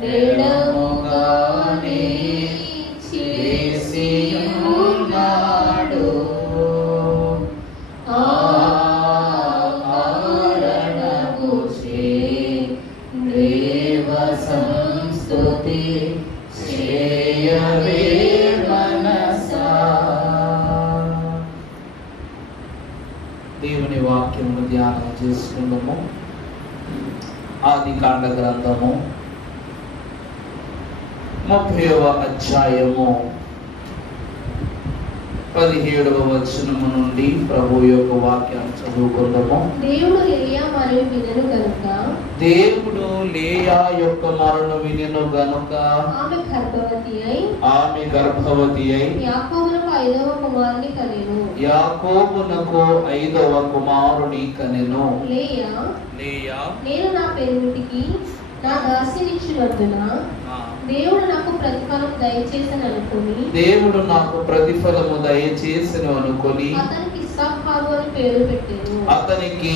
దృఢముగానే చేసియున్నాడు. ఆ కారణముచే దేవ సంస్తుతి చేయవే మనసా. దేవుని వాక్యమును ధ్యానం చేసుకుందాము. ఆదికాండ గ్రంథము 30వ అధ్యాయము 17వ వచనము నుండి ప్రభు యొక్క వాక్యాన్ని చదువుకుందాము. దేవుడు లేయా మరణం వినెను గనుక ఆమె గర్భవతి అయి యాకోబునకు 5వ కుమారుని కనెను. లేయా నేను నా పెనిమిటికి నా దాసినిచ్చినందున దేవుడు నాకు ప్రతిఫలం దయచేసను అనుకొని అతనికి ఇస్సాకారు అని పేరు పెట్టెను. అతనికి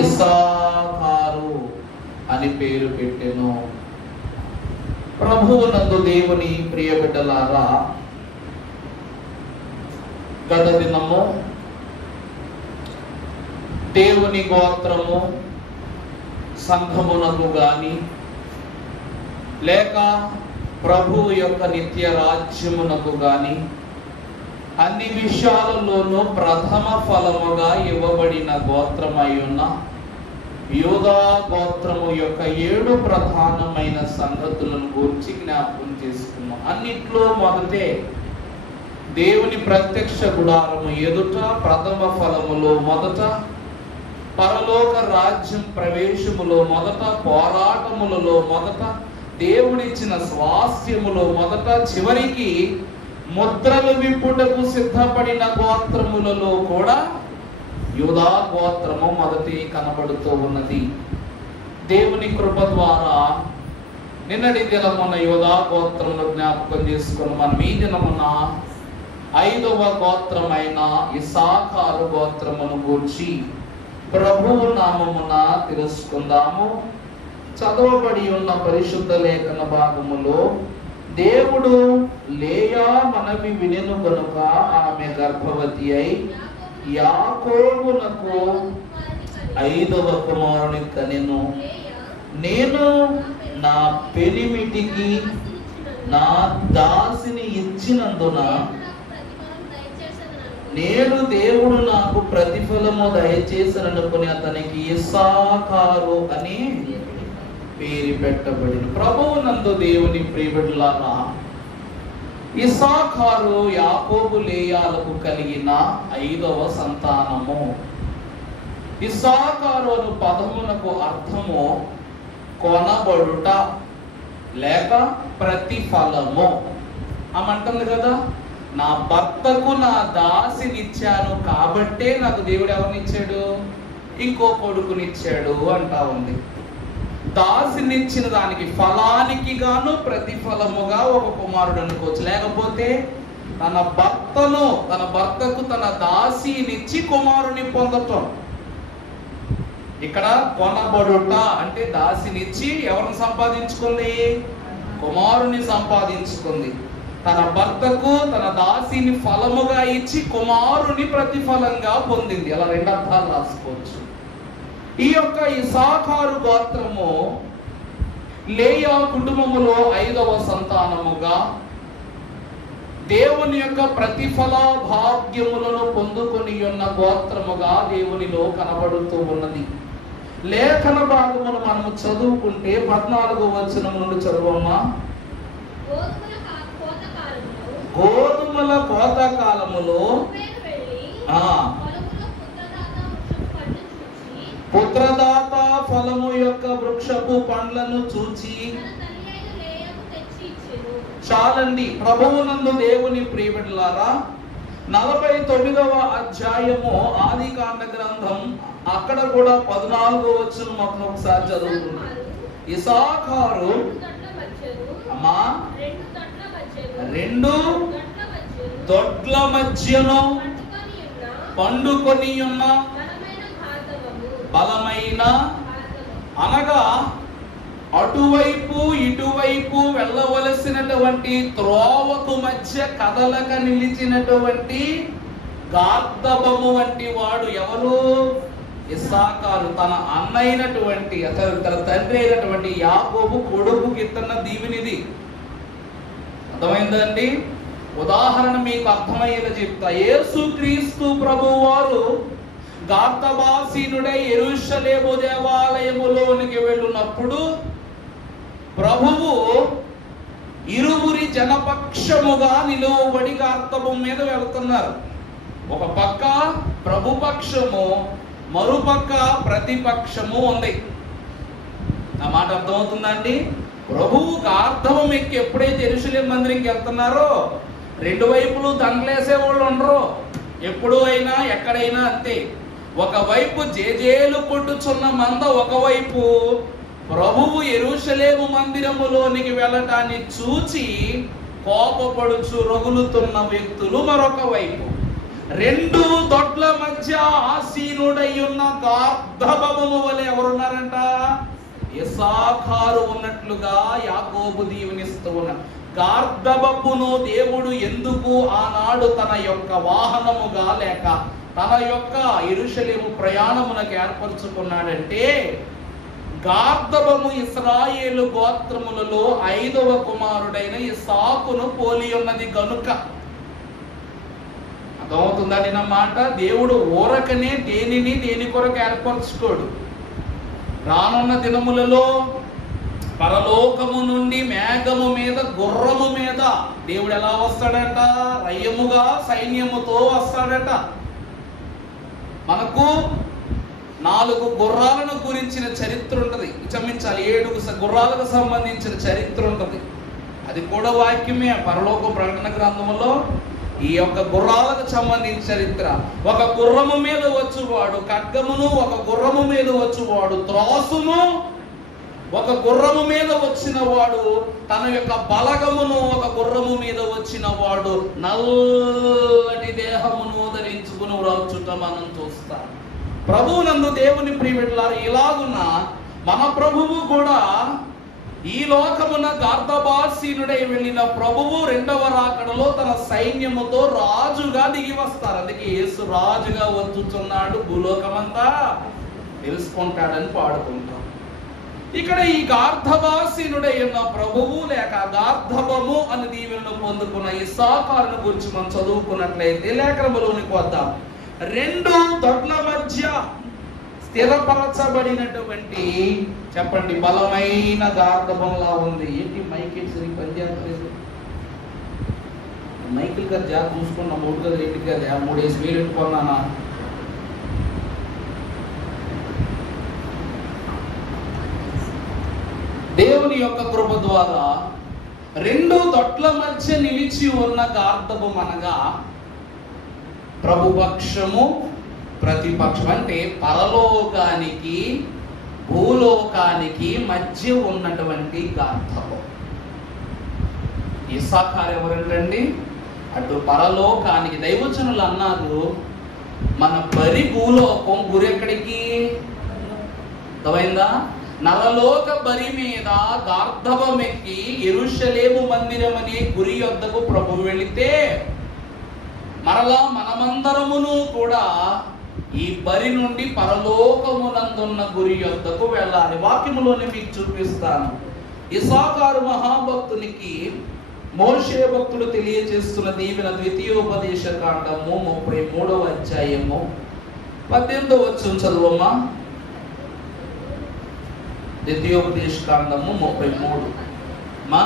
ఇస్సాకారు అని పేరు పెట్టెను. ప్రభువునందు దేవుని ప్రియ బిడ్డలారా, గత దినము దేవుని గోత్రము సంఘమునకు గాని లేక ప్రభువు యొక్క నిత్య రాజ్యమునకు గాని అన్ని విషయాలలోనూ ప్రథమ ఫలముగా ఇవ్వబడిన గోత్రమై ఉన్న యూదా గోత్రము యొక్క 7 ప్రధానమైన సంగతులను గురించి జ్ఞాపకం చేసుకున్నాం. అన్నిట్లో మొదటే దేవుని ప్రత్యక్ష గుడారము ఎదుట ప్రథమ ఫలములో మొదట, పరలోక రాజ్యం ప్రవేశములో మొదట, పోరాటములలో మొదట, దేవుడిచ్చిన స్వాస్థ్యములో మొదట, చివరికి ముద్రలు విప్పుటకు సిద్ధపడిన గోత్రములలో కూడా యూదా గోత్రము మొదటి కనబడుతూ ఉన్నది. దేవుని కృప ద్వారా నిన్నటి దినమున యూదా గోత్రమును జ్ఞాపకం చేసుకుని మనం ఈ దినమున 5వ గోత్రమైన ఇస్సాకారు గోత్రమును గూర్చి ప్రభువు నామమున తెలుసుకుందాము. చదవబడి ఉన్న పరిశుద్ధ లేఖన భాగములో దేవుడు లేయా మనవి వినెను గనుక ఆమె గర్భవతి అయి యాకోబునకు 5వ కుమారుని కనెను. నేను నా పెనిమిటికి నా దాసిని ఇచ్చినందున నేడు దేవుడు నాకు ప్రతిఫలము దయచేసననుకుని అతనికి ఇస్సాకారు అని పేరు పెట్టబడింది. ప్రభువునందు దేవుని ప్రియబిడ్డలారా, ఇస్సాకారు యాకోబు లేయాలకు కలిగిన 5వ సంతానము. ఇస్సాకారు అను పదమునకు అర్థము కొనబడుట లేక ప్రతిఫలము. ఆమంటుంది కదా, నా భర్తకు నా దాసినిచ్చాను కాబట్టే నాకు దేవుడు ఎవరినిచ్చాడు, ఇంకో కొడుకునిచ్చాడు అంటా ఉంది. దాసినిచ్చిన దానికి ఫలానికి గాను ప్రతిఫలముగా ఒక కుమారుడు అనుకోవచ్చు. లేకపోతే తన భర్తకు తన దాసినిచ్చి కుమారుని పొందటం. ఇక్కడ కొనబడుట అంటే దాసినిచ్చి ఎవరిని సంపాదించుకుంది, కుమారుని సంపాదించుకుంది. తన భర్తకు తన దాసిని ఫలముగా ఇచ్చి కుమారుని ప్రతిఫలంగా పొందింది. అలా 2 అర్థాలు రాసుకోవచ్చు. ఈ యొక్క ఇస్సాకారు గోత్రము లేయా కుటుంబములో 5వ సంతానముగా దేవుని యొక్క ప్రతిఫల భాగ్యములను పొందుకొని ఉన్న గోత్రముగా దేవునిలో కనబడుతూ ఉన్నది. లేఖన భాగమును మనము చదువుకుంటే 14వ వచనం నుండి చదువమ్మా. గోధుమల కోత కాలములో పుత్రదాత ఫలము యొక్క వృక్షపు పండ్లను చూచి చాలండి. ప్రభువునందు దేవుని ప్రియబిడ్డలారా, 49వ అధ్యాయము ఆదికాండ గ్రంథం, అక్కడ కూడా 14వ వచనం మనం ఒకసారి చదువుకుందాం. ఇస్సాకారు అమ్మా 2 దొడ్ల మధ్యను పండుకొని ఉన్న బలమైన అనగా అటువైపు ఇటువైపు వెళ్ళవలసినటువంటి త్రోవకు మధ్య కదలక నిలిచినటువంటి గార్దబము వంటి వాడు ఎవరు? ఇస్సాకారు. తన అన్నైనటువంటి తన తండ్రి అయినటువంటి యాకోబు కొడుకుకి ఇస్తున్న దీవెనిది. అర్థమైందండి? ఉదాహరణ మీకు అర్థమయ్యేలా చెప్తా. యేసుక్రీస్తు ప్రభువు వారు గార్దబాసీనుడై యెరూషలేము దేవాలయములోనికి వెళ్ళినప్పుడు ప్రభువు ఇరువురి జనపక్షముగా నిలువబడి గార్దబం మీద వెళ్తున్నారు. ఒక పక్క ప్రభుపక్షము, మరుపక్క ప్రతిపక్షము ఉంది. నా మాట అర్థమవుతుందండి? ప్రభువు గార్దబం ఎక్కి ఎప్పుడైతే యెరూషలేము మందిరంకి వెళ్తున్నారో రెండు వైపులు దండలేసే వాళ్ళు ఉండరు. ఎప్పుడు అయినా ఎక్కడైనా అంతే. ఒకవైపు జేజేలు కొట్టుచున్న మంద ఒకవైపు, ప్రభువు యెరూషలేము మందిరములోనికి వెళ్ళటాన్ని చూచి కోపపడుచు రగులుతున్న వ్యక్తులు మరొక వైపు. రెండు దొడ్ల మధ్య ఆసీనుడై ఉన్న గార్దబము వలె ఎవరున్నారంట? ఇస్సాకారు ఉన్నట్లుగా యాకోబు దీవెనిస్తూ ఉన్నారు. గార్దబపును దేవుడు ఎందుకు ఆనాడు తన యొక్క వాహనముగా లేక తన యొక్క యెరూషలేము ప్రయాణమునకు ఏర్పరచుకున్నాడంటే, గార్దబము ఇశ్రాయేలు గోత్రములలో 5వ కుమారుడైన ఇస్సాకును పోలి ఉన్నది గనుక. అర్థమవుతుందండి నా మాట? దేవుడు ఊరకనే దేని కొరకు ఏర్పరచుకోడు. రానున్న దినములలో పరలోకము నుండి మేఘము మీద, గుర్రము మీద దేవుడు ఎలా వస్తాడట? రయ్యముగా సైన్యముతో వస్తాడట. మనకు 4 గుర్రాలను గురించిన చరిత్ర ఉంటది. క్షమించాలి, 7 గుర్రాలకు సంబంధించిన చరిత్ర ఉంటది. అది కూడా వాక్యమే. పరలోక ప్రకటన గ్రంథములో ఈ యొక్క గుర్రాలకు సంబంధించిన చరిత్ర. ఒక గుర్రము మీద వచ్చువాడు ఖడ్గమును, ఒక గుర్రము మీద వచ్చువాడు త్రాసును, ఒక గుర్రము మీద వచ్చిన వాడు తన యొక్క బలగమును, ఒక గుర్రము మీద వచ్చిన వాడు నల్లటి దేహమును ధరించుకుని వచ్చుట మనం చూస్తాం. ప్రభువునందు దేవుని ప్రియమిట్లారు, ఇలాగున్న మన ప్రభువు కూడా ఈ లోకమున గార్దబాసీనుడై వెళ్ళిన ప్రభువు 2వ రాకడలో తన సైన్యముతో రాజుగా దిగి వస్తారు. అందుకే యేసు రాజుగా వచ్చుచున్నాడు, భూలోకమంతా తెలుసుకుంటాడని పాడుకుంటాం. ఇక్కడ ఈ గార్దబాసీనుడై ఉన్న ప్రభువు లేక గార్దబము అని దీవెనను పొందుకున్న ఇస్సాకారును గురించి మనం చదువుకున్నట్లయితే లేఖనములోనికి వద్దాం. 2 దొడ్ల మధ్య స్థిరపరచబడినటువంటి, చెప్పండి, బలమైన గార్దబంలా ఉంది. ఏంటి మైకిల్ సరి పనిచేయట్లేదు? మైకిల్ గారు జాగ్రత్త చూసుకున్నా, 3 గదులు ఇంటికి కదా 3 వేసి మీరు పెట్టుకున్నానా? దేవుని యొక్క కృప ద్వారా 2 దొడ్ల మధ్య నిలిచి ఉన్న గార్దబం అనగా ప్రభుపక్షము, ప్రతిపక్షం. అంటే పరలోకానికి భూలోకానికి మధ్య ఉన్నటువంటి గార్దబం. ఇస్సాకారు ఎవరంటండి? అటు పరలోకానికి. దైవజనులు అన్నారు, మన బరి భూలోకం గురి ఎక్కడికి? అర్థమైందా? నరలోక బరి మీద గార్దబం ఎక్కి యెరూషలేము మందిరం అనే గురి యొద్దకు ప్రభు వెళితే, మరలా మనమందరమును కూడా ఈ బరి నుండి పరలోకమునందున్న గురి యొద్దకు వెళ్ళాలి. వాక్యములోనే మీకు చూపిస్తాను. ఇస్సాకారు మహాభక్తునికి మోషే భక్తుడు తెలియజేస్తున్న దీవెన ద్వితీయోపదేశ కాండము 33వ అధ్యాయము 18వ వచనం చదువమ్మా. ద్వితీయోపదేశ కాండము 33 మా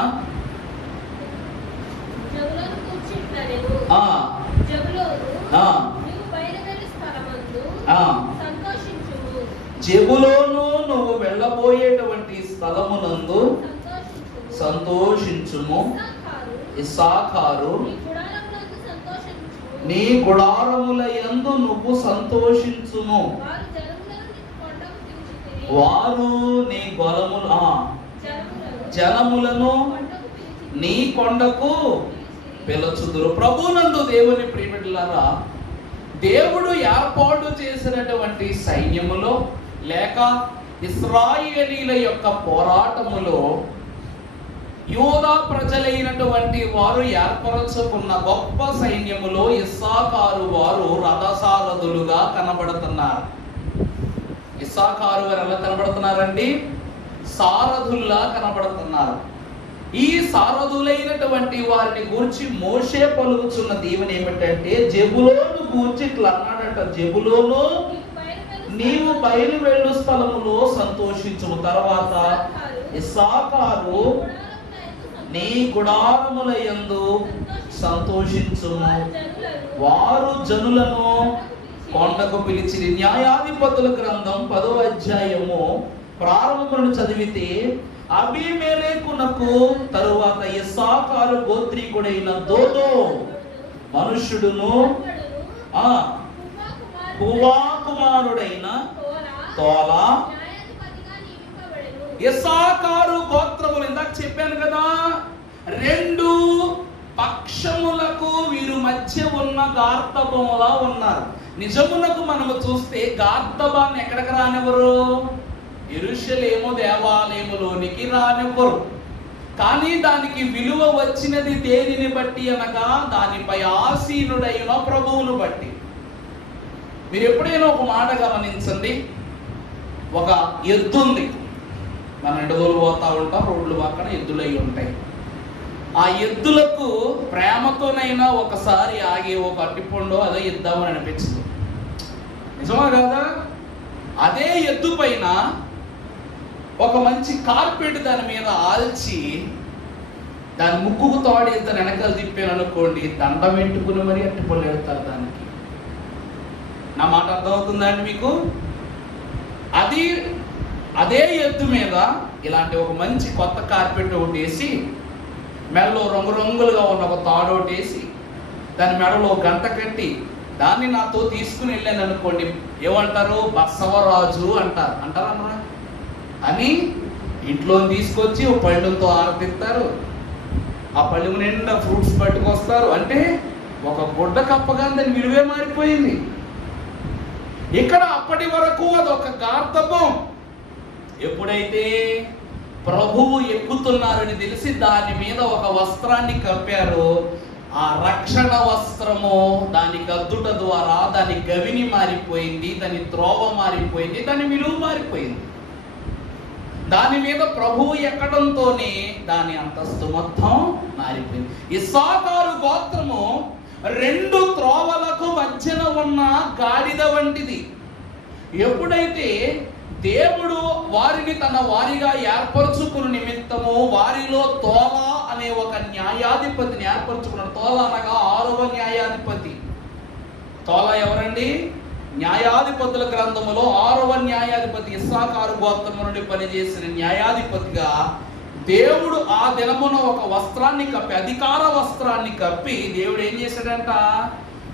జెబులోను నువ్వు వెళ్ళబోయేటువంటి స్థలమునందు సంతోషించుము. ఇస్సాకారు నీ గుడారముల యందు నువ్వు సంతోషించుము. వారు నీ జనములను నీ కొండకు పిలుచుదురు. ప్రభునందు దేవుని ప్రియమిట్లారా, దేవుడు ఏర్పాటు చేసినటువంటి సైన్యములో లేక ఇశ్రాయేలీల యొక్క పోరాటములో యూదా ప్రజలైనటువంటి వారు ఏర్పరచుకున్న గొప్ప సైన్యములో ఇస్సాకారు వారు రథసారథులుగా కనబడుతున్నారు. ఇస్సాకారు వారు ఎలా కనబడుతున్నారండి? సారథుల్లా కనబడుతున్నారు. ఈ సారథులైనటువంటి వారిని గూర్చి మోషే పలుకుచున్న దీవెన ఏమిటంటే, జెబులోను గూర్చి ఇట్లా అన్నాడట, జెబులోను నీవు బయలు వెళ్ళు స్థలములో సంతోషించు. తర్వాత ఇస్సాకారు నీ గుడారముల యందు సంతోషించుము. వారు జనులను కొండకు పిలిచి. న్యాయాధిపతుల గ్రంథం 10వ అధ్యాయము ప్రారంభమును చదివితే, అబీమెలెకునకు తరువాత ఇస్సాకారు గోత్రీకుడైన దోదో మనుష్యుడును పువ్వా కుమారుడైన తోలా ఇస్సాకారు గోత్రములు. ఇందాక చెప్పాను కదా, 2 పక్షములకు వీరు మధ్య ఉన్న గార్ధబములా ఉన్నారు. నిజమునకు మనము చూస్తే గార్ధబాన్ని ఎక్కడికి రానివ్వరు? యెరూషలేము దేవాలయములోనికి రానివ్వరు. కానీ దానికి విలువ వచ్చినది దేనిని బట్టి అనగా, దానిపై ఆసీనుడైన ప్రభువును బట్టి. మీరు ఎప్పుడైనా ఒక మాట గమనించండి, ఒక ఎద్దు ఉంది, మన ఎడదోలు పోతా ఉంటాం, రోడ్లు పక్కన ఎద్దులు అయి ఉంటాయి. ఆ ఎద్దులకు ప్రేమతోనైనా ఒకసారి ఆగి ఒక అట్టిపండు అదే ఇద్దామని అనిపించదు, నిజమా కదా? అదే ఎద్దు పైన ఒక మంచి కార్పెట్ దాని మీద ఆల్చి దాని ముక్కుకు తోడి దాని వెనకాల తిప్పాను అనుకోండి, దండం పెట్టుకుని మరి అట్టిపళ్ళు పెడతారు దానికి. నా మాట అర్థమవుతుందా అండి మీకు? అదే ఎద్దు మీద ఇలాంటి ఒక మంచి కొత్త కార్పెట్ ఒకటి వేసి, మెడలో రంగురంగులుగా ఉన్న ఒక తాడు ఒకటి వేసి, దాని మెడలో గంట కట్టి దాన్ని నాతో తీసుకుని వెళ్ళాను అనుకోండి, ఏమంటారు? బసవరాజు అంటారు. అంటారమ్మా అని ఇంట్లో తీసుకొచ్చి ఒక పళ్ళుతో ఆరతిస్తారు, ఆ పళ్ళు నిండా ఫ్రూట్స్ పట్టుకొస్తారు. అంటే ఒక గుడ్డ కప్పగా దాని విలువే మారిపోయింది. ఇక్కడ అప్పటి వరకు అదొక గార్ధబం. ఎప్పుడైతే ప్రభువు ఎక్కుతున్నారని తెలిసి దాని మీద ఒక వస్త్రాన్ని కప్పారు, ఆ రక్షణ వస్త్రము దానికి అద్దుట ద్వారా దాని గవిని మారిపోయింది, దాని త్రోవ మారిపోయింది, దాని విలువ మారిపోయింది. దాని మీద ప్రభువు ఎక్కడంతోనే దాని అంతస్తు మొత్తం మారిపోయింది. ఇస్సాకారు గోత్రము 2 త్రోవలకు మధ్యన ఉన్న గాడిద వంటిది. ఎప్పుడైతే దేవుడు వారిని తన వారిగా ఏర్పరచుకున్న నిమిత్తము వారిలో తోలా అనే ఒక న్యాయాధిపతిని ఏర్పరచుకున్నాడు. తోలా అనగా 6వ న్యాయాధిపతి. తోలా ఎవరండి? న్యాయాధిపతుల గ్రంథములో 6వ న్యాయాధిపతి. ఇస్సాకారు గోత్రము నుండి పనిచేసిన న్యాయాధిపతిగా దేవుడు ఆ దినమున ఒక వస్త్రాన్ని కప్పి, అధికార వస్త్రాన్ని కప్పి, దేవుడు ఏం చేశాడంట?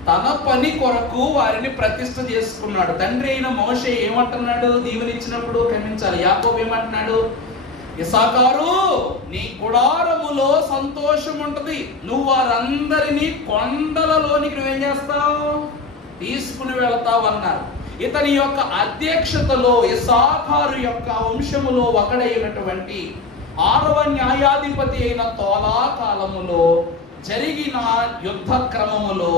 తన పని కొరకు వారిని ప్రతిష్ఠ చేసుకున్నాడు. తండ్రి అయిన మోషే ఏమంటున్నాడు దీవెనిచ్చినప్పుడు? క్షమించాలి, యాకోబు ఏమంటున్నాడు? ఇస్సాకారు నీ గుడారములో సంతోషం ఉంటది, నువ్వు వారందరినీ కొండలలోనికి నువ్వేం చేస్తావు? తీసుకుని వెళతావు అన్నారు. ఇతని యొక్క అధ్యక్షతలో ఇస్సాకారు యొక్క వంశములో ఒకడైనటువంటి 6వ న్యాయాధిపతి అయిన తోలా కాలములో జరిగిన యుద్ధ క్రమములో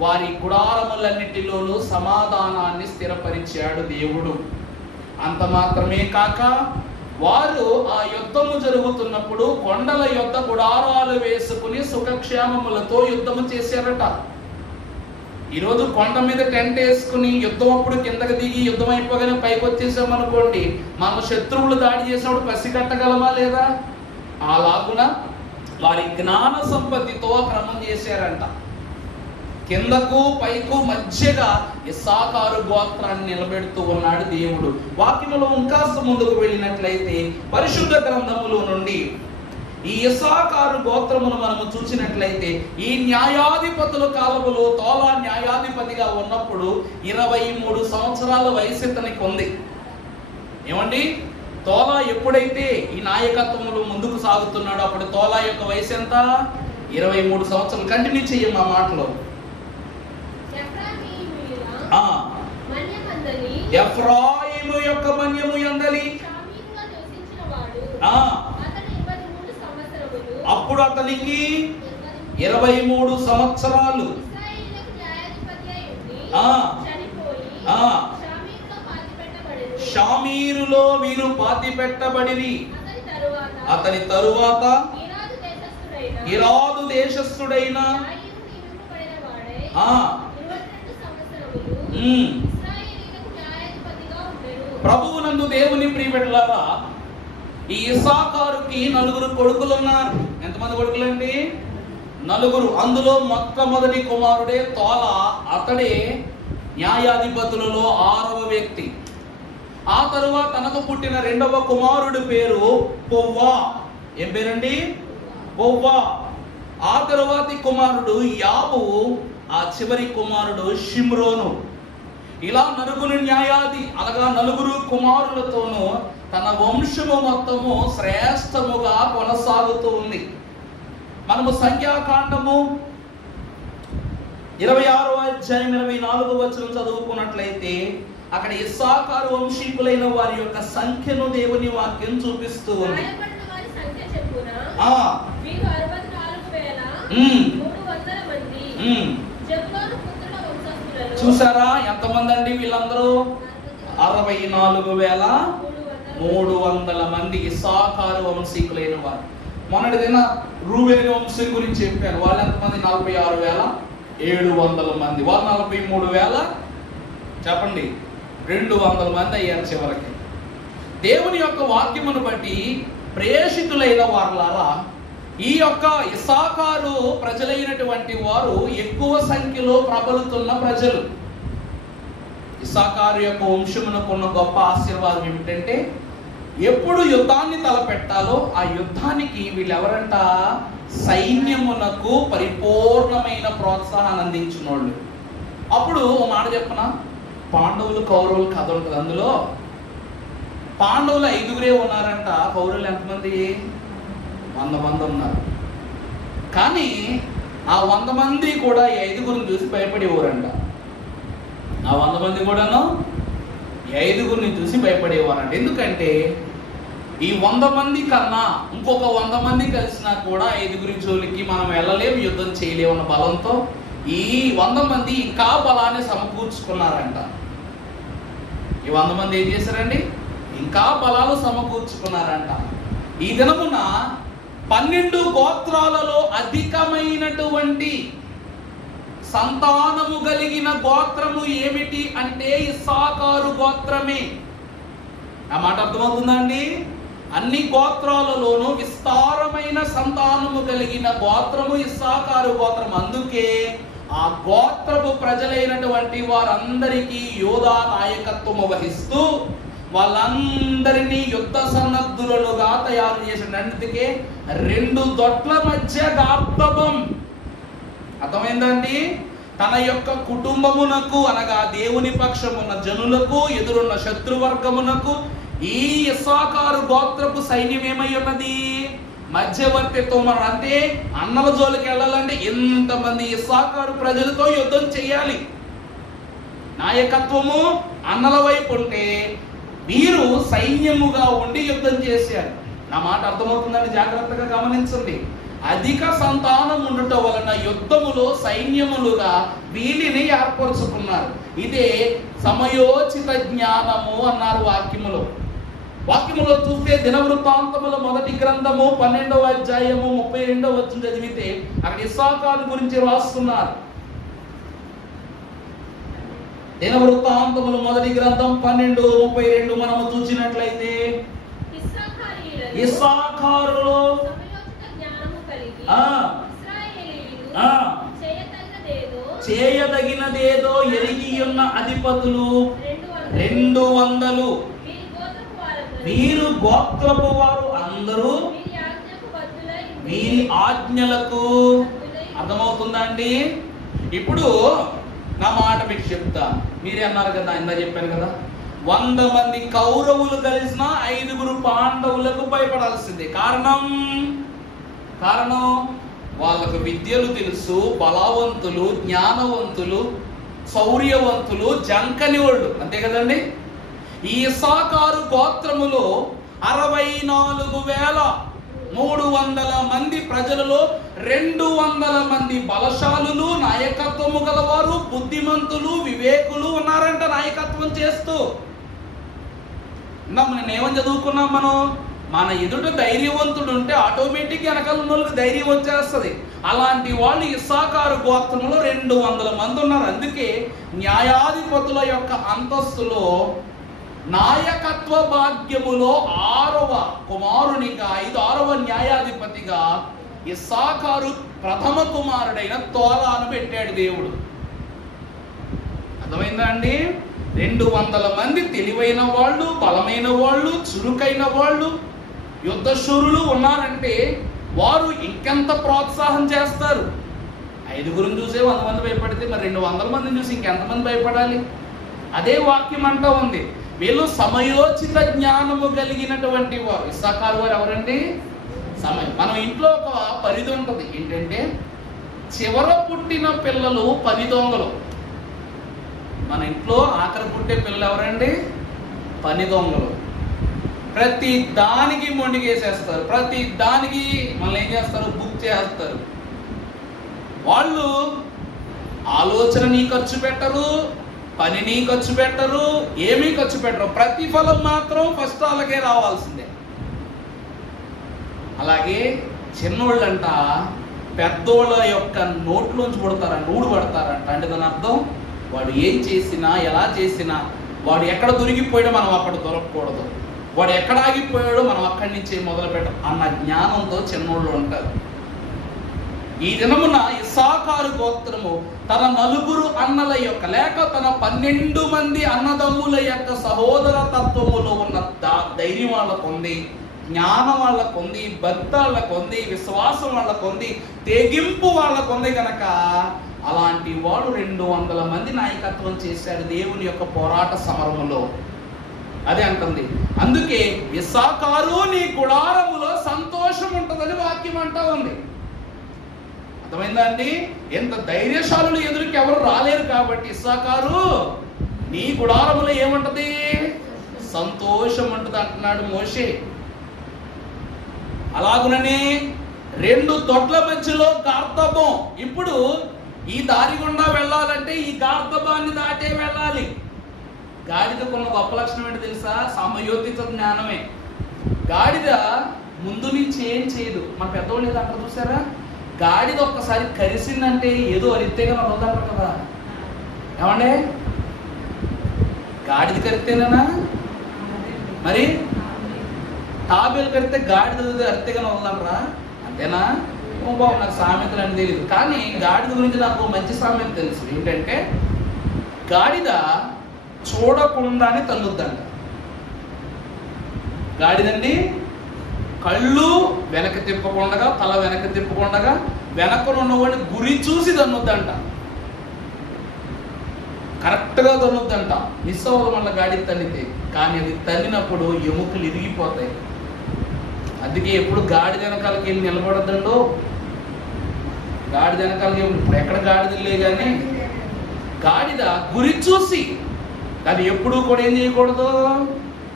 వారి గుడారములన్నిటిలోనూ సమాధానాన్ని స్థిరపరిచాడు దేవుడు. అంత మాత్రమే కాక వారు ఆ యుద్ధము జరుగుతున్నప్పుడు కొండల యొద్ద గుడారాలు వేసుకుని సుఖక్షేమములతో యుద్ధము చేశారట. ఈరోజు కొండ మీద టెంట్ వేసుకుని యుద్ధం అప్పుడు కిందకి దిగి యుద్ధం అయిపోగానే పైకి వచ్చేసాం అనుకోండి, మన శత్రువులు దాడి చేసినప్పుడు పసిగట్టగలమా లేదా? అలాగున వారి జ్ఞాన సంపత్తితో క్రమం చేశారంట. కిందకు పైకు మధ్యగా ఇస్సాకారు గోత్రాన్ని నిలబెడుతూ ఉన్నాడు దేవుడు. వాక్యములో ఇంకా ముందుకు వెళ్ళినట్లయితే పరిశుద్ధ గ్రంథములో నుండి ఈ ఇస్సాకారు గోత్రమును మనము చూసినట్లయితే, ఈ న్యాయాధిపతుల కాలములో తోలా న్యాయాధిపతిగా ఉన్నప్పుడు 23 సంవత్సరాల వయసు ఇతనికి ఉంది. ఏమండి? తోలా ఎప్పుడైతే ఈ నాయకత్వంలో ముందుకు సాగుతున్నాడో అప్పుడు తోలా యొక్క వయసు ఎంత? 23 సంవత్సరాలు. కంటిన్యూ చెయ్యం ఆ మాటలో. ఎఫ్రాయిము ఎఫ్రాయిము యొక్క మన్యము యందలి షామీరుగా నివసించిన వాడు అతడు 23 సంవత్సరములు అప్పుడు అతనికి 23 సంవత్సరాలు ఇశ్రాయేలులకు న్యాయాధిపతి అయి ఉండి చనిపోయి షామీరులో పాతిపెట్టబడెను. షామీరులో వీరు పాతి పెట్టబడిరి. అతని తరువాత గిలాదు దేశస్థుడైన ప్రభువునందు దేవుని ప్రియబిడ్డలారా, ఈ ఇస్సాకారుకి 4 కొడుకులు ఉన్నారు. ఎంతమంది కొడుకులండి? 4. అందులో మొట్టమొదటి కుమారుడే తోల. అతడే న్యాయాధిపతులలో 6వ వ్యక్తి. ఆ తరువాత తనకు పుట్టిన 2వ కుమారుడి పేరు పొవ్వా. ఏం పేరండి? పొవ్వా. ఆ తరువాతి కుమారుడు యాబు. ఆ చివరి కుమారుడు షిమ్రోను. ఇలా 4 న్యాయాధి అనగా 4 కుమారులతోనూ తన వంశము మొత్తము శ్రేష్టముగా కొనసాగుతూ ఉంది. మనము సంఖ్యాకాండము 26వ అధ్యాయం 24వ వచనం చదువుకున్నట్లయితే అక్కడ ఇస్సాకారు వంశీకులైన వారి యొక్క సంఖ్యను దేవుని వాక్యం చూపిస్తూ ఉంది. చూసారా ఎంతమంది అండి వీళ్ళందరూ? 64,300 మంది ఇస్సాకారు వంశీకులైన వారు. మొన్నటి దిన రూబేను వంశం గురించి చెప్పారు. వాళ్ళు ఎంతమంది? 46,700 మంది. వాళ్ళు 43,000 చెప్పండి 200 మంది అయ్యారు చివరికి. దేవుని యొక్క వాక్యమును బట్టి ప్రేషితులైన వారులారా, ఈ యొక్క ఇస్సాకారు ప్రజలైనటువంటి వారు ఎక్కువ సంఖ్యలో ప్రబలుతున్న ప్రజలు. ఇస్సాకారు యొక్క వంశమునకు ఉన్న గొప్ప ఆశీర్వాదం ఏమిటంటే, ఎప్పుడు యుద్ధాన్ని తలపెట్టాలో ఆ యుద్ధానికి వీళ్ళెవరంట? సైన్యమునకు పరిపూర్ణమైన ప్రోత్సాహాన్ని అందించిన వాళ్ళు. అప్పుడు ఓ మాట చెప్పనా, పాండవులు కౌరవులు కథ ఉంటుంది. అందులో పాండవులు 5గురే ఉన్నారంట, కౌరవులు ఎంతమంది? 100 మంది ఉన్నారు. కానీ ఆ 100 మంది కూడా ఈ 5గురిని చూసి భయపడేవారంట. ఆ 100 మంది కూడాను ఈ 5గురిని చూసి భయపడేవారంట. ఎందుకంటే ఈ 100 మంది కన్నా ఇంకొక 100 మంది కలిసినా కూడా 5గురి జోలికి మనం వెళ్ళలేము, యుద్ధం చేయలేము అన్న బలంతో ఈ 100 మంది ఇంకా బలాన్ని సమకూర్చుకున్నారంట. ఈ 100 మంది ఏం చేశారండి? ఇంకా బలాలు సమకూర్చుకున్నారంట. ఈ దినమున 12 గోత్రాలలో అధికమైనటువంటి సంతానము కలిగిన గోత్రము ఏమిటి అంటే ఇస్సాకారు గోత్రమే. ఆ మాట అర్థమవుతుందా అండి? అన్ని గోత్రాలలోనూ విస్తారమైన సంతానము కలిగిన గోత్రము ఇస్సాకారు గోత్రం. అందుకే ఆ గోత్రపు ప్రజలైనటువంటి వారందరికీ యోధా నాయకత్వము వహిస్తూ వాళ్ళందరినీ యుద్ధ సన్నద్ధులుగా తయారు చేసిన. అందుకే 2 దొడ్ల మధ్య గార్ధబం. అర్థమైందండి? తన యొక్క కుటుంబమునకు అనగా దేవుని పక్షమున్న జనులకు ఎదురున్న శత్రువర్గమునకు ఈ ఇస్సాకారు గోత్రపు సైన్యం ఏమై ఉన్నది? మధ్యవర్తిత్వం. అంటే అన్నల జోలికి వెళ్ళాలంటే ఎంతమంది ఇస్సాకారు ప్రజలతో యుద్ధం చేయాలి. నాయకత్వము అన్నల వైపు ఉంటే వీరు సైన్యముగా ఉండి యుద్ధం చేశారు. నా మాట అర్థమవుతుందని జాగ్రత్తగా గమనించండి. అధిక సంతానం ఉండుట వలన యుద్ధములో సైన్యములుగా వీరిని ఏర్పరచుకున్నారు. ఇదే సమయోచిత జ్ఞానము అన్నారు వాక్యములో. వాక్యములో చూస్తే దినవృత్తాంతముల 1వ గ్రంథము 12వ అధ్యాయము 32వ వచనం చదివితే అక్కడ ఇస్సాకారు గురించి రాస్తున్నారు. దినవృత్తాంతములు 1వ గ్రంథం 12:32 మనము చూసినట్లయితే ఇస్సాకారులో చేయదగినదేదో ఎరిగి ఉన్న అధిపతులు 200. వీరు గోత్రపు వారు అందరూ వీరి ఆజ్ఞలకు. అర్థమవుతుందా అండి? ఇప్పుడు నా మాట మీకు చెప్తా. మీరే అన్నారు కదా, ఇందా చెప్పాను కదా, 100 మంది కౌరవులు కలిసిన 5గురు పాండవులకు భయపడాల్సిందే. కారణం వాళ్ళకు విద్యలు తెలుసు, బలవంతులు, జ్ఞానవంతులు, శౌర్యవంతులు, జంకని వాళ్ళు. అంతే కదండి? ఈ ఇస్సాకారు గోత్రములో 64,300 మంది ప్రజలలో 200 మంది బలశాలులు, నాయకత్వము గలవారు, బుద్ధిమంతులు, వివేకులు ఉన్నారంట నాయకత్వం చేస్తూ. నేను ఏమని చదువుకున్నాం, మన ఎదుట ధైర్యవంతుడు ఉంటే ఆటోమేటిక్ వెనకాల ఉన్న వాళ్ళకి ధైర్యం వచ్చేస్తుంది. అలాంటి వాళ్ళు ఇస్సాకారు గోత్రంలో 200 మంది ఉన్నారు. అందుకే న్యాయాధిపతుల యొక్క అంతస్తులో నాయకత్వ భాగ్యములో 6వ కుమారునిగా 6వ న్యాయాధిపతిగా ఇస్సాకారు ప్రథమ కుమారుడైన తోలాను పెట్టాడు దేవుడు. అర్థమైందా అండి? 200 మంది తెలివైన వాళ్ళు, బలమైన వాళ్ళు, చురుకైన వాళ్ళు, యుద్ధశూరులు ఉన్నారంటే వారు ఇంకెంత ప్రోత్సాహం చేస్తారు. 5గురిని చూసే 100 మంది భయపడితే మరి 200 మందిని చూసి ఇంకెంతమంది భయపడాలి? అదే వాక్యం అంటూ ఉంది. వీళ్ళు సమయోచిత జ్ఞానము కలిగినటువంటి వారు. ఇస్సాకారు వారు ఎవరండి? సమయం. మనం ఇంట్లో ఒక పరిధి ఉంటుంది, ఏంటంటే చివర పుట్టిన పిల్లలు 10 దొంగలు. మన ఇంట్లో ఆఖరి పుట్టే పిల్లలు ఎవరండి? 10 దొంగలు. ప్రతి దానికి మొండిగేసేస్తారు, ప్రతి దానికి మళ్ళీ ఏం చేస్తారు? బుక్ చేస్తారు. వాళ్ళు ఆలోచనని ఖర్చు పెట్టరు, పనిని ఖర్చు పెట్టరు, ఏమీ ఖర్చు పెట్టరు. ప్రతిఫలం మాత్రం ఫస్ట్ వాళ్ళకే రావాల్సిందే. అలాగే చిన్నోళ్ళంట పెద్దోళ్ళ యొక్క నోట్లోంచి ఊడబడతారంట. అంటే దాని అర్థం వాడు ఏం చేసినా, ఎలా చేసినా, వాడు ఎక్కడ దొరికిపోయాడో మనం అక్కడ దొరకకూడదు, వాడు ఎక్కడ ఆగిపోయాడో మనం అక్కడి నుంచి మొదలు పెట్టం అన్న జ్ఞానంతో చిన్నోళ్ళు ఉంటారు. ఈ దినమున ఇస్సాకారు గోత్రము తన 9 అన్నల యొక్క లేక తన 12 మంది అన్నదమ్ముల యొక్క సహోదర తత్వములో ఉన్న ధైర్యం వాళ్ళకు ఉంది, జ్ఞానం వాళ్ళకు ఉంది, భక్తి వాళ్ళకు ఉంది, విశ్వాసం వాళ్ళకు ఉంది, తెగింపు వాళ్ళకు ఉంది. కనుక అలాంటి వాడు 200 మంది నాయకత్వం చేశాడు దేవుని యొక్క పోరాట సమరములో. అదే అంటుంది. అందుకే ఇస్సాకారు నీ గుడారములో సంతోషం ఉంటుందని వాక్యం అంటా ఉంది. అర్థమైందా అండి? ఎంత ధైర్యశాలులు ఎదురుకి ఎవరు రాలేరు కాబట్టి ఇస్సాకారు నీ గుడారములో ఏముంటది? సంతోషం ఉంటది అంటున్నాడు మోషే. అలాగుననే 2 దొడ్ల మధ్యలో గార్ధబం. ఇప్పుడు ఈ దారి గుండా వెళ్ళాలంటే ఈ గార్ధబాన్ని దాటే వెళ్ళాలి. గాడిదకున్న గొప్ప లక్షణం ఏంటి తెలుసా? సమయోచిత జ్ఞానమే. గాడిద ముందు నుంచి ఏం చేయదు. మన పెద్దవాళ్ళు ఏదో అక్కడ చూసారా? గాడిద ఒక్కసారి కరిసిందంటే ఏదో అరితేగా వదలరు కదా. ఏమండే? గాడిద కరితేనా? మరి తాబేలు కడితే గాడిద అరితేగా వదలరా? అంతేనా? బాబు నాకు సామెతలు అని తెలియదు, కానీ గాడిద గురించి నాకు మంచి సామెత తెలుసు. ఏంటంటే గాడిద చూడకుండానే తన్నుద్దంట. గాడిదండి కళ్ళు వెనక తిప్పకుండా, తల వెనక తిప్పకుండా, వెనకనున్నవాడిని గురి చూసి తన్నుద్దంట. కరెక్ట్గా తన్నుద్దంట. మిస్ అవ్వదు మళ్ళీ గాడిద తన్నితే. కానీ అది తన్నినప్పుడు ఎముకలు ఇరిగిపోతాయి. అందుకే ఎప్పుడు గాడిద వెనకాలకి వెళ్ళి నిలబడద్దండో. గాడిద వెనకాలకి ఇప్పుడు ఎక్కడ గాడిదలే కానీ గాడిద గురి చూసి, దాన్ని ఎప్పుడూ కూడా ఏం చేయకూడదు,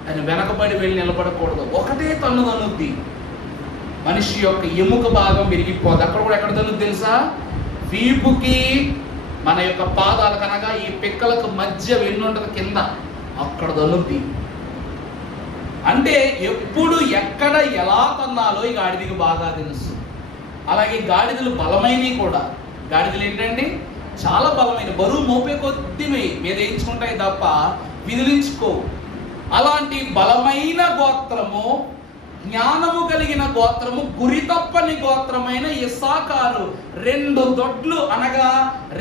దాన్ని వెనకబడి వెళ్ళి నిలబడకూడదు. ఒకటే తన్నుద్ది. మనిషి యొక్క ఎముక భాగం విరిగిపోదు. అక్కడ కూడా ఎక్కడ తన్నుద్ది తెలుసా? వీపుకి మన యొక్క పాదాలు కనగా ఈ పిక్కలకు మధ్య వెన్నుంటది కింద, అక్కడ తన్నుద్ది. అంటే ఎప్పుడు ఎక్కడ ఎలా తన్నాలో ఈ గాడిదకి బాగా తెలుసు. అలాగే గాడిదలు బలమైనవి కూడా. గాడిదలు ఏంటండి? చాలా బలమైన, బరువు మోపే కొద్ది మీద వేయించుకుంటాయి తప్ప విదిలించుకో. అలాంటి బలమైన గోత్రము, జ్ఞానము కలిగిన గోత్రము, గురి తప్పని గోత్రమైన ఇస్సాకారు 2 దొడ్లు అనగా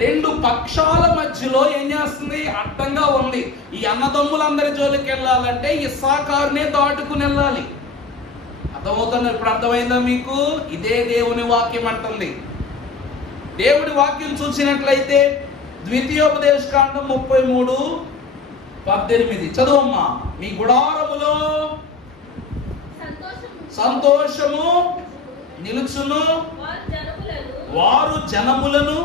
2 పక్షాల మధ్యలో ఏం చేస్తుంది? అడ్డంగా ఉంది. ఈ అన్నదమ్ములందరి జోలికి వెళ్ళాలంటే ఇస్సాకారునే దాటుకుని వెళ్ళాలి. అర్థమవుతుంది? ఇప్పుడు అర్థమైందా మీకు? ఇదే దేవుని వాక్యం అంటుంది. దేవుడి వాక్యం చూసినట్లయితే ద్వితీయోపదేశకాండం 33:18 చదువమ్మా. మీ గుడారములో సంతోషము నిలుచును, వారు జనములను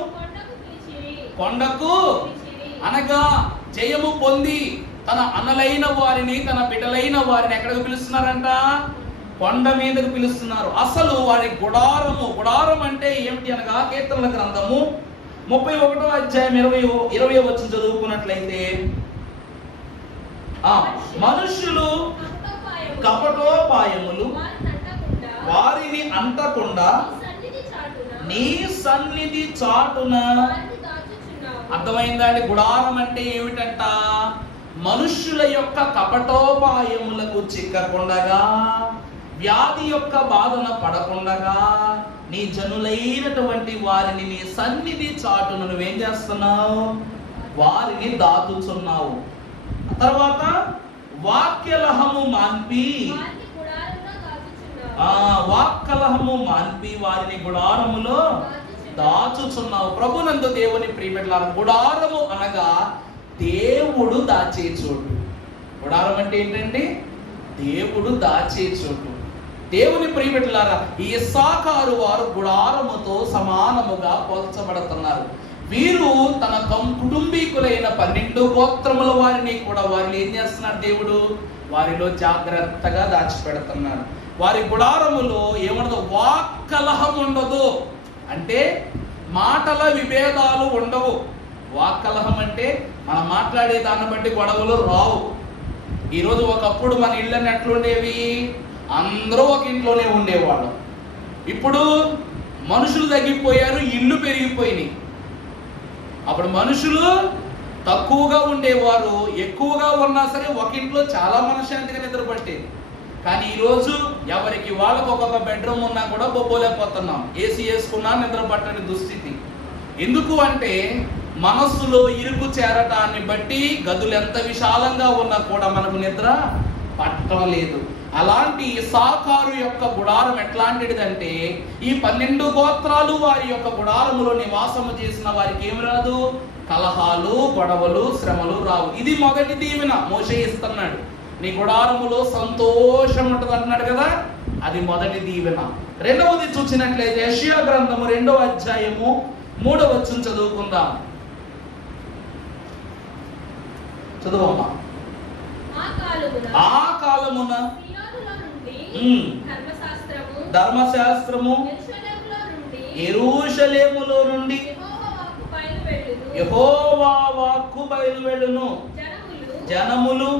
కొండకు అనగా జయము పొంది తన అన్నలైన వారిని, తన బిడ్డలైన వారిని ఎక్కడికి పిలుస్తున్నారంట? కొండ మీదకు పిలుస్తున్నారు. అసలు వారి గుడారం అంటే ఏమిటి అనగా, కీర్తనల గ్రంథము 31వ అధ్యాయం 20వ వచనం చదువుకున్నట్లయితే, మనుష్యులు కపటోపాయములు వారిని అంటకుండా నీ సన్నిధి చాటున. అర్థమైందా అండి? గుడారం అంటే ఏమిటంట? మనుష్యుల యొక్క కపటోపాయములకు చిక్కకుండగా, వ్యాధి యొక్క బాధన పడకుండగా, నీ జనులైనటువంటి వారిని నీ సన్నిధి చాటును నువ్వేం చేస్తున్నావు? వారిని దాచుచున్నావు. తర్వాత వాక్యలహము మాన్పి, వాక్కలహము మాన్పి వారిని గుడారములో దాచుచున్నావు. ప్రభునందు దేవుని ప్రియబిడ్డలారా, గుడారము అనగా దేవుడు దాచే చోటు. గుడారం అంటే ఏంటండి? దేవుడు దాచే చోటు. దేవుని ప్రియబిడ్డలారా, ఈ ఇస్సాకారు వారు గుడారముతో సమానముగా పోల్చబడుతున్నారు. వీరు తన కుటుంబీకులైన 12 గోత్రముల వారిని కూడా వారిని ఏం చేస్తున్నారు? దేవుడు వారిలో జాగ్రత్తగా దాచిపెడుతున్నాడు. వారి గుడారములో ఏముండదు? వాక్కలహం ఉండదు. అంటే మాటల విభేదాలు ఉండవు. వాక్కలహం అంటే మనం మాట్లాడే దాన్ని బట్టి గొడవలు రావు. ఈరోజు ఒకప్పుడు మన ఇళ్ళని ఎట్లుండేవి? అందరూ ఒక ఇంట్లోనే ఉండేవాళ్ళు. ఇప్పుడు మనుషులు తగ్గిపోయారు, ఇల్లు పెరిగిపోయినాయి. అప్పుడు మనుషులు తక్కువగా ఉండేవారు, ఎక్కువగా ఉన్నా సరే ఒక ఇంట్లో చాలా మనశ్శాంతిగా నిద్రపట్టేది. కానీ ఈరోజు ఎవరికి వాళ్ళకు ఒక్కొక్క బెడ్రూమ్ ఉన్నా కూడా బొబ్బోలేకపోతున్నాం. ఏసీ వేసుకున్నా నిద్ర పట్టని దుస్థితి. ఎందుకు అంటే మనస్సులో ఇరుకు చేరటాన్ని బట్టి గదులు ఎంత విశాలంగా ఉన్నా కూడా మనకు నిద్ర పట్టడం లేదు. అలాంటి ఇస్సాకారు యొక్క గుడారం ఎట్లాంటిదంటే, ఈ 12 గోత్రాలు వారి యొక్క గుడారములో నివాసము చేసిన వారికి ఏమి రాదు? కలహాలు, గొడవలు, శ్రమలు రావు. ఇది మొదటి దీవెన మోషే ఇస్తున్నాడు. నీ గుడారములో సంతోషం ఉంటుంది అంటున్నాడు కదా, అది మొదటి దీవెన. రెండవది చూసినట్లయితే యెషయా గ్రంథము 2వ అధ్యాయము 3వ వచనం చదువుకుందాం. చదువమ్మా. ఆ కాలమున ధర్మశాస్త్రము యెరూషలేములో నుండి యెహోవా వాక్కు బయలువెళ్ళును. జనములు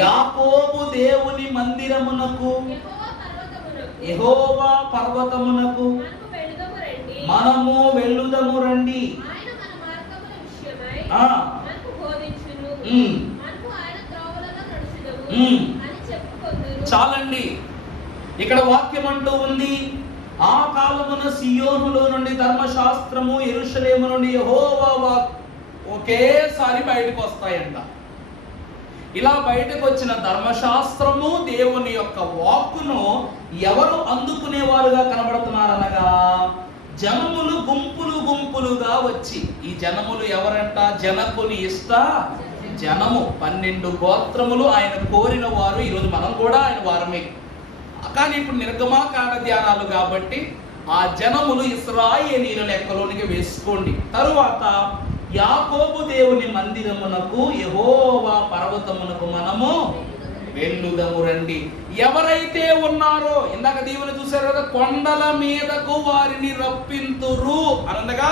యాకోబు దేవుని మందిరమునకు, యెహోవా పర్వతమునకు మనము వెళ్ళుదము రండి. చాలండి. ఇక్కడ వాక్యం అంటూ ఉంది, ఆ కాలమున సియోనులో నుండి ధర్మశాస్త్రము, యెరూషలేము నుండి యెహోవా వాక్కు ఒకేసారి బయటకు వస్తాయంట. ఇలా బయటకు వచ్చిన ధర్మశాస్త్రము, దేవుని యొక్క వాక్కును ఎవరు అందుకునేవారుగా కనబడుతున్నారనగా, జనములు గుంపులు గుంపులుగా వచ్చి. ఈ జనములు ఎవరంట? జనకుని ఇష్ట జనము. 12 గోత్రములు ఆయన కోరిన వారు. ఈరోజు మనం కూడా ఆయన వారమే. కానీ ఇప్పుడు నిర్గమాకాండ ధ్యానాలు కాబట్టి ఆ జనములు ఇశ్రాయేలీయుల లెక్కలోనికి వేసుకోండి. తరువాత యాకోబు దేవుని మందిరమునకు, యెహోవా పర్వతమునకు మనము వెళ్ళుదము రండి. ఎవరైతే ఉన్నారో, ఇందాక దీవెన చూశారు కదా, కొండల మీదకు వారిని రప్పింతురు అనగా,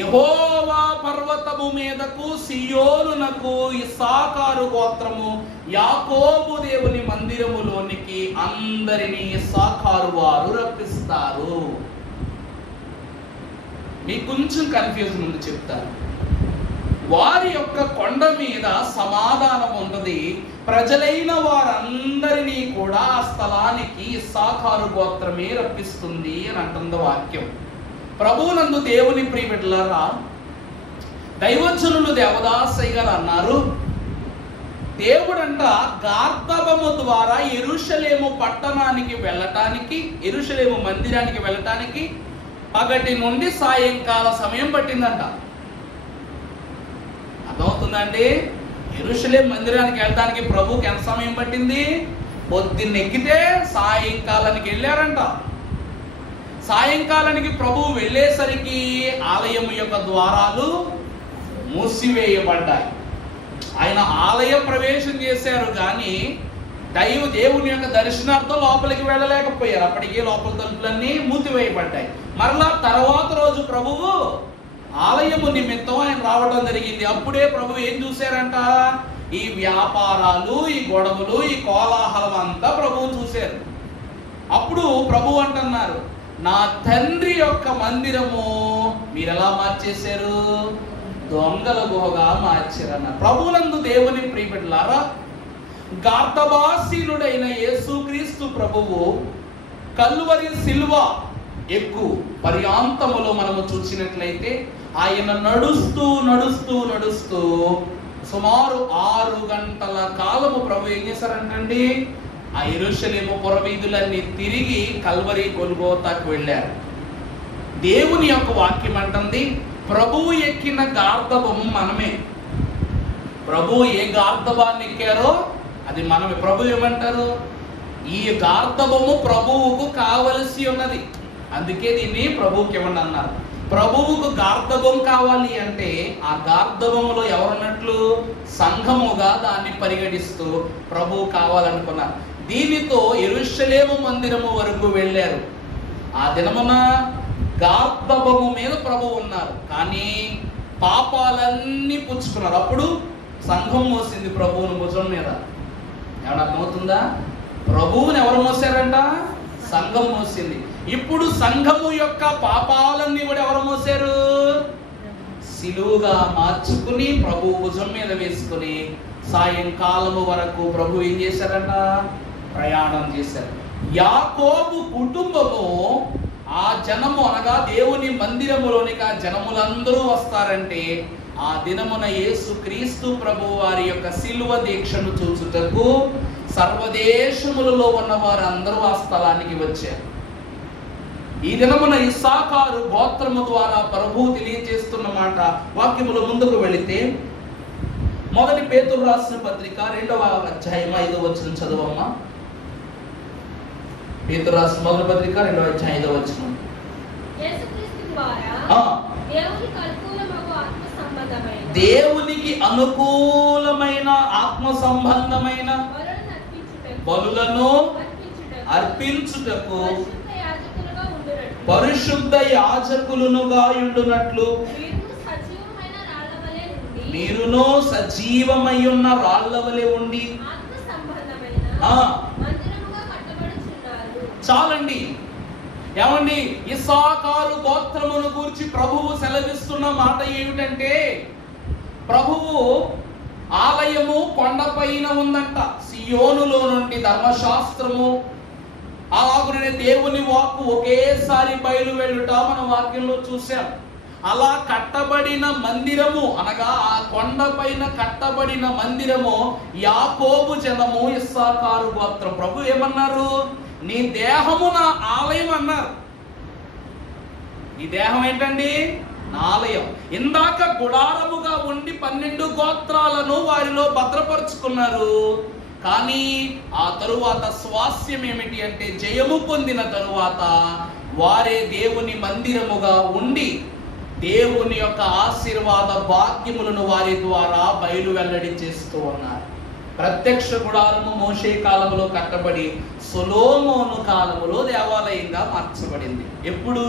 యెహోవా పర్వతము మీదకు, సియోనునకు, ఇస్సాకారు గోత్రము, యాకోబు దేవుని మందిరములోనికి అందరినీ ఇస్సాకారు వారు రప్పిస్తారు. మీకు కొంచెం కన్ఫ్యూజన్ ఉంది, చెప్తారు. వారి యొక్క కొండ మీద సమాధానం ఉన్నది. ప్రజలైన వారందరినీ కూడా ఆ స్థలానికి ఇస్సాకారు గోత్రమే రప్పిస్తుంది అని అంటుంది వాక్యం. ప్రభువునందు దేవుని ప్రియబిడ్డలారా, దైవజనులు దేవదాసయ్య గారు అన్నారు, దేవుడంట గార్ధబము ద్వారా యెరూషలేము పట్టణానికి వెళ్ళటానికి, యెరూషలేము మందిరానికి వెళ్ళటానికి పగటి నుండి సాయంకాల సమయం పట్టిందంట. అర్థమవుతుందండి? యెరూషలేము మందిరానికి వెళ్ళడానికి ప్రభుకి ఎంత సమయం పట్టింది? పొద్దున్న ఎక్కితే సాయంకాలానికి వెళ్ళారంట. సాయంకాలానికి ప్రభువు వెళ్ళేసరికి ఆలయం యొక్క ద్వారాలు మూసివేయబడ్డాయి. ఆయన ఆలయ ప్రవేశం చేశారు కానీ దేవుని యొక్క దర్శనార్థం లోపలికి వెళ్ళలేకపోయారు. అప్పటికే లోపల తలుపులన్నీ మూసివేయబడ్డాయి. మరలా తర్వాత రోజు ప్రభువు ఆలయము నిమిత్తం ఆయన రావడం జరిగింది. అప్పుడే ప్రభువు ఏం చూశారంట? ఈ వ్యాపారాలు, ఈ గొడవలు, ఈ కోలాహలం అంతా ప్రభువు చూశారు. అప్పుడు ప్రభువు అంటున్నారు, నా తండ్రి యొక్క మందిరము మీరెలా మార్చేశారు? దొంగల గుహగా మార్చారన్నారు. ప్రభువునందు దేవుని ప్రియబిడ్డలారా, గార్ధబాసీనుడైన యేసుక్రీస్తు ప్రభువు కల్వరి సిలువ ఎక్కు పర్యాంతములో మనము చూసినట్లయితే ఆయన నడుస్తూ నడుస్తూ నడుస్తూ సుమారు 6 గంటల కాలము ప్రభు ఏం చేశారంటండి? ఆ యెరూషలేము పురవీధులన్నీ తిరిగి కల్వరి గొల్గోతాకు వెళ్ళారు. దేవుని యొక్క వాక్యం అంటుంది, ప్రభువు ఎక్కిన గార్ధబము మనమే. ప్రభువు ఏ గార్ధబాన్ని ఎక్కారో అది మనమే. ప్రభు ఏమంటారు? ఈ గార్ధబము ప్రభువుకు కావలసి ఉన్నది, అందుకే దీన్ని ప్రభువుకి ఇవ్వండి అన్నారు. ప్రభువుకు గార్ధబం కావాలి అంటే ఆ గార్ధబములో ఎవరున్నట్లు? సంఘముగా దాన్ని పరిగణిస్తూ ప్రభువు కావాలనుకున్నారు. దీనితో యెరూషలేము మందిరము వరకు వెళ్ళారు. ఆ దినమున గార్ధబము మీద ప్రభువు ఉన్నారు, కానీ పాపాలన్నీ పుచ్చుకున్నారు. అప్పుడు సంఘం మోసింది ప్రభువుని భుజం మీద. ఏమన్నా అర్థమవుతుందా? ప్రభువుని ఎవరు మోసారంట? సంఘం మోసింది. ఇప్పుడు సంఘము యొక్క పాపాలన్నీ కూడా ఎవరు మోసారు? సిలువుగా మార్చుకుని ప్రభు భుజం మీద వేసుకుని సాయంకాలము వరకు ప్రభు ఏం చేశారంట? ప్రయాణం చేశారు. యాకోబు కుటుంబము ఆ జనము అనగా దేవుని మందిరములోనికి ఆ జనములందరూ వస్తారంటే ఆ దినమున యేసుక్రీస్తు ప్రభు వారి యొక్క సిలువ దీక్షను చూచుటకు సర్వదేశములలో ఉన్న వారందరూ ఆ స్థలానికి వచ్చారు. ఈ దినమున ఇస్సాకారు గోత్రము ద్వారా ప్రభువు తెలియజేస్తున్న మాట వాక్యములో ముందుకు వెళితే, మొదటి పేతురు రాసిన పత్రిక 2వ అధ్యాయం 5వ వచనం చదువమ్మా. పేతురు రాసిన మొదటి పత్రిక 2వ అధ్యాయం 5వ వచనం. దేవునికి అనుకూలమైన ఆత్మ సంబంధమైన బలులను అర్పించుటకు పరిశుద్ధ యాజకులుగా ఉండునట్లు మీరును సజీవమై ఉన్న రాళ్ల వలె ఉండి. చాలండి. ఏమండి? ఇస్సాకారు గోత్రమును గురించి ప్రభువు సెలవిస్తున్న మాట ఏమిటంటే, ప్రభువు ఆలయము కొండపైన ఉందంట. సియోనులో నుండి ధర్మశాస్త్రము అలాగునే దేవుని వాక్కు ఒకేసారి బయలు వెళ్ళుట మన వాక్యంలో చూసాం. అలా కట్టబడిన మందిరము అనగా ఆ కొండపైన కట్టబడిన మందిరము యాకోబు జనము ఇస్సాకారు గోత్రం. ప్రభు ఏమన్నారు? నీ దేహము నా ఆలయం అన్నారు. ఈ దేహం ఏంటండి? నా ఆలయం. ఇందాక గుడారముగా ఉండి 12 గోత్రాలను వారిలో భద్రపరుచుకున్నారు. కానీ ఆ తరువాత స్వాస్యం ఏమిటి అంటే, జయము పొందిన తరువాత వారే దేవుని మందిరముగా ఉండి దేవుని యొక్క ఆశీర్వాద భాగ్యములను వారి ద్వారా బయలు వెల్లడి చేస్తూ ఉన్నారు. ప్రత్యక్ష గుడారము మోషే కాలములో కట్టబడి సొలొమోను కాలములో దేవాలయంగా మార్చబడింది. ఎప్పుడు?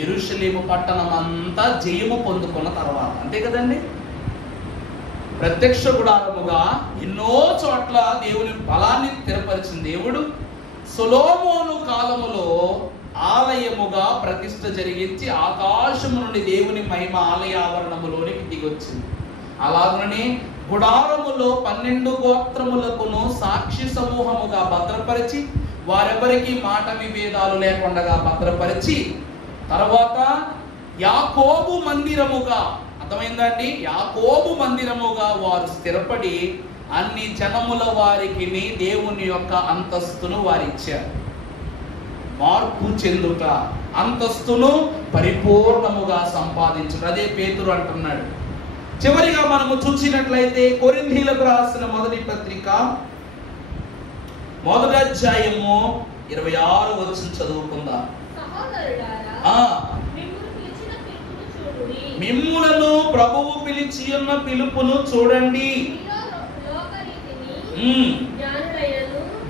యెరూషలేము పట్టణం అంతా జయము పొందుకున్న తర్వాత. అంతే కదండి? ప్రత్యక్ష గుడారముగా ఎన్నో చోట్ల దేవుని బలాన్ని స్థిరపరిచిన దేవుడు సొలొమోను కాలములో ఆలయముగా ప్రతిష్ఠ జరిగించి ఆకాశము నుండి దేవుని మహిమ ఆలయ ఆవరణములోనికి దిగొచ్చింది. అలాగనే గుడారములో 12 గోత్రములకును సాక్షి సమూహముగా భద్రపరిచి వారెవరికి మాట విభేదాలు లేకుండా భద్రపరిచి తర్వాత యాకోబు మందిరముగా, అర్థమైందండి? యాకోబు మందిరముగా వారు స్థిరపడి అన్ని జనముల వారికి దేవుని యొక్క అంతస్తును వారిచ్చారు. మార్పు చెందుట, అంతస్తును పరిపూర్ణముగా సంపాదించుట. అదే పేతురు అంటున్నాడు. చివరిగా మనము చూసినట్లయితే కొరింథీయులకు రాసిన మొదటి పత్రిక 1వ అధ్యాయము 26వ వచనం చదువుకుందాం. సహోదరులారా, మిమ్ములను ప్రభువు పిలిచి ఉన్న పిలుపును చూడండి.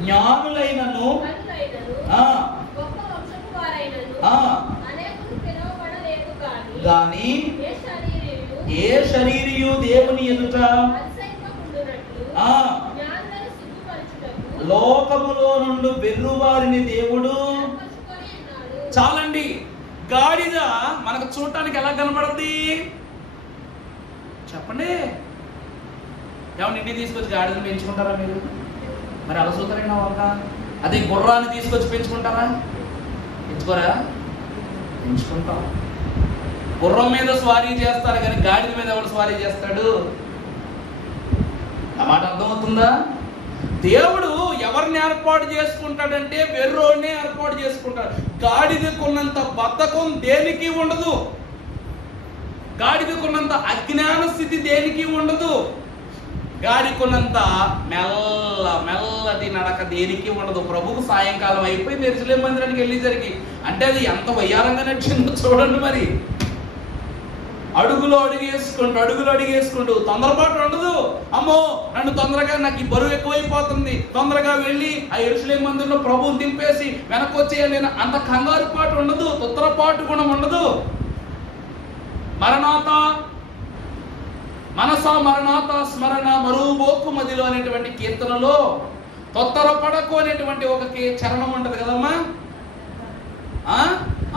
జ్ఞానులైనను గాని ఏ శరీరియు దేవుని ఎదుట లోకములో నుండి వెర్రువారిని దేవుడు. చాలండి. గాడిద మనకు చూడటానికి ఎలా కనబడుద్ది చెప్పండి? ఏమన్నా ఇంటికి తీసుకొచ్చి గాడిదని పెంచుకుంటారా మీరు? మరి అలా చూస్తారైనా వాళ్ళ అదే గుర్రాన్ని తీసుకొచ్చి పెంచుకుంటారా? పెంచుకోరా? పెంచుకుంటాం. గుర్రం మీద స్వారీ చేస్తారు కానీ గాడిద మీద ఎవరు స్వారీ చేస్తాడు? ఆ మాట అర్థమవుతుందా? దేవుడు ఎవరిని ఏర్పాటు చేసుకుంటాడంటే వెర్రోడిని ఏర్పాటు చేసుకుంటాడు. గాడిదకున్నంత బద్ధకం దేనికి ఉండదు. గాడిదకున్నంత అజ్ఞాన స్థితి దేనికి ఉండదు. గాడికున్నంత మెల్లటి నడక దేనికి ఉండదు. ప్రభువు సాయంకాలం అయిపోయింది యెరూషలేము మందిరానికి వెళ్ళేసరికి. అంటే అది ఎంత వయ్యారంగా నడిచిందో చూడండి. మరి అడుగులు అడిగేసుకుంటూ తొందరపాటు ఉండదు. అమ్మో నన్ను తొందరగా, నాకు ఈ బరువు ఎక్కువైపోతుంది, తొందరగా వెళ్ళి ఆ యెరూషలేము మందిరంలో ప్రభువుని దింపేసి వెనక్కి వచ్చేయాలి అంత కంగారు పాటు ఉండదు. తొందరపాటు గుణం ఉండదు. మరణాత మనస మరణాత స్మరణ మరువబోకు మదిలో అనేటువంటి కీర్తనలో తొత్తరపడకు అనేటువంటి ఒక చరణం ఉంటది కదమ్మా.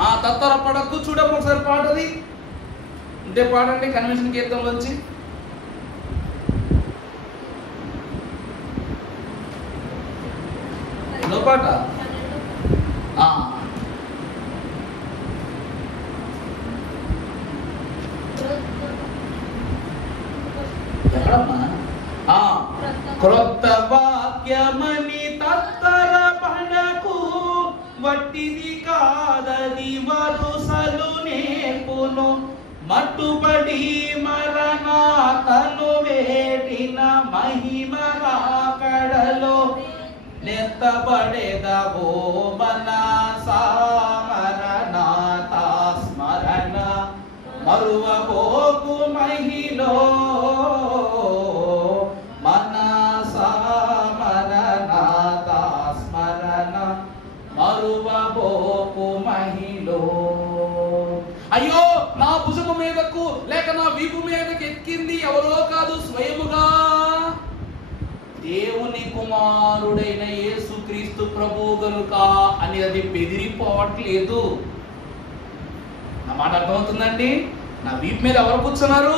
ఆ తత్తరపడకు చూడమ్మ ఒకసారి పాటది. ఇంతే పాడండి కన్వెన్షన్ కీర్తనలోంచి. ఎన్నో పాట? ఎక్కడమ్మా? క్రొత్త వాక్యమని తత్తరపడకు, వట్టిది కాదది వరుసలు నేర్పును. మట్టుబడి మరణాతను వేడిన మహిమ రాకడలో నెత్తబడెదవో మనసా మరణాత స్మరణ మరువబోకు మహిలో. మనసా మరణాత స్మరణ మరువబోకు మహిలో. అయ్యో నా భుజము మీదకు లేక నా వీపు మీదకు ఎక్కింది ఎవరో కాదు, స్వయముగా దేవుని కుమారుడైన యేసుక్రీస్తు ప్రభువు గనుక అని అది బెదిరిపోవట్లేదు. నా మాట అర్థమవుతుందండి? నా వీపు మీద ఎవరు కూర్చున్నారు?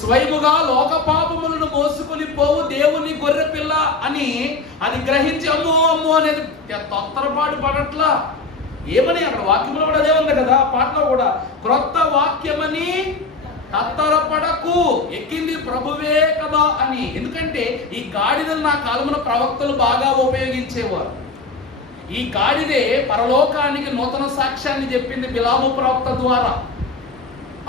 స్వయముగా లోక పాపములను మోసుకొని పోవు దేవుని గొర్రె పిల్ల అని అది గ్రహించి అమ్మో అమ్మో అనేది తొత్తరపాటు పడట్లా. ఏమని అక్కడ వాక్యంలో కూడా అదే ఉంది కదా, పాటలో కూడా క్రొత్త వాక్యమని తత్తరపడకు, ఎక్కింది ప్రభువే కదా అని. ఎందుకంటే ఈ గాడిదలు నా కాలమున ప్రవక్తలు బాగా ఉపయోగించేవారు. ఈ గాడిదే పరలోకానికి నూతన సాక్ష్యాన్ని చెప్పింది బిలాము ప్రవక్త ద్వారా.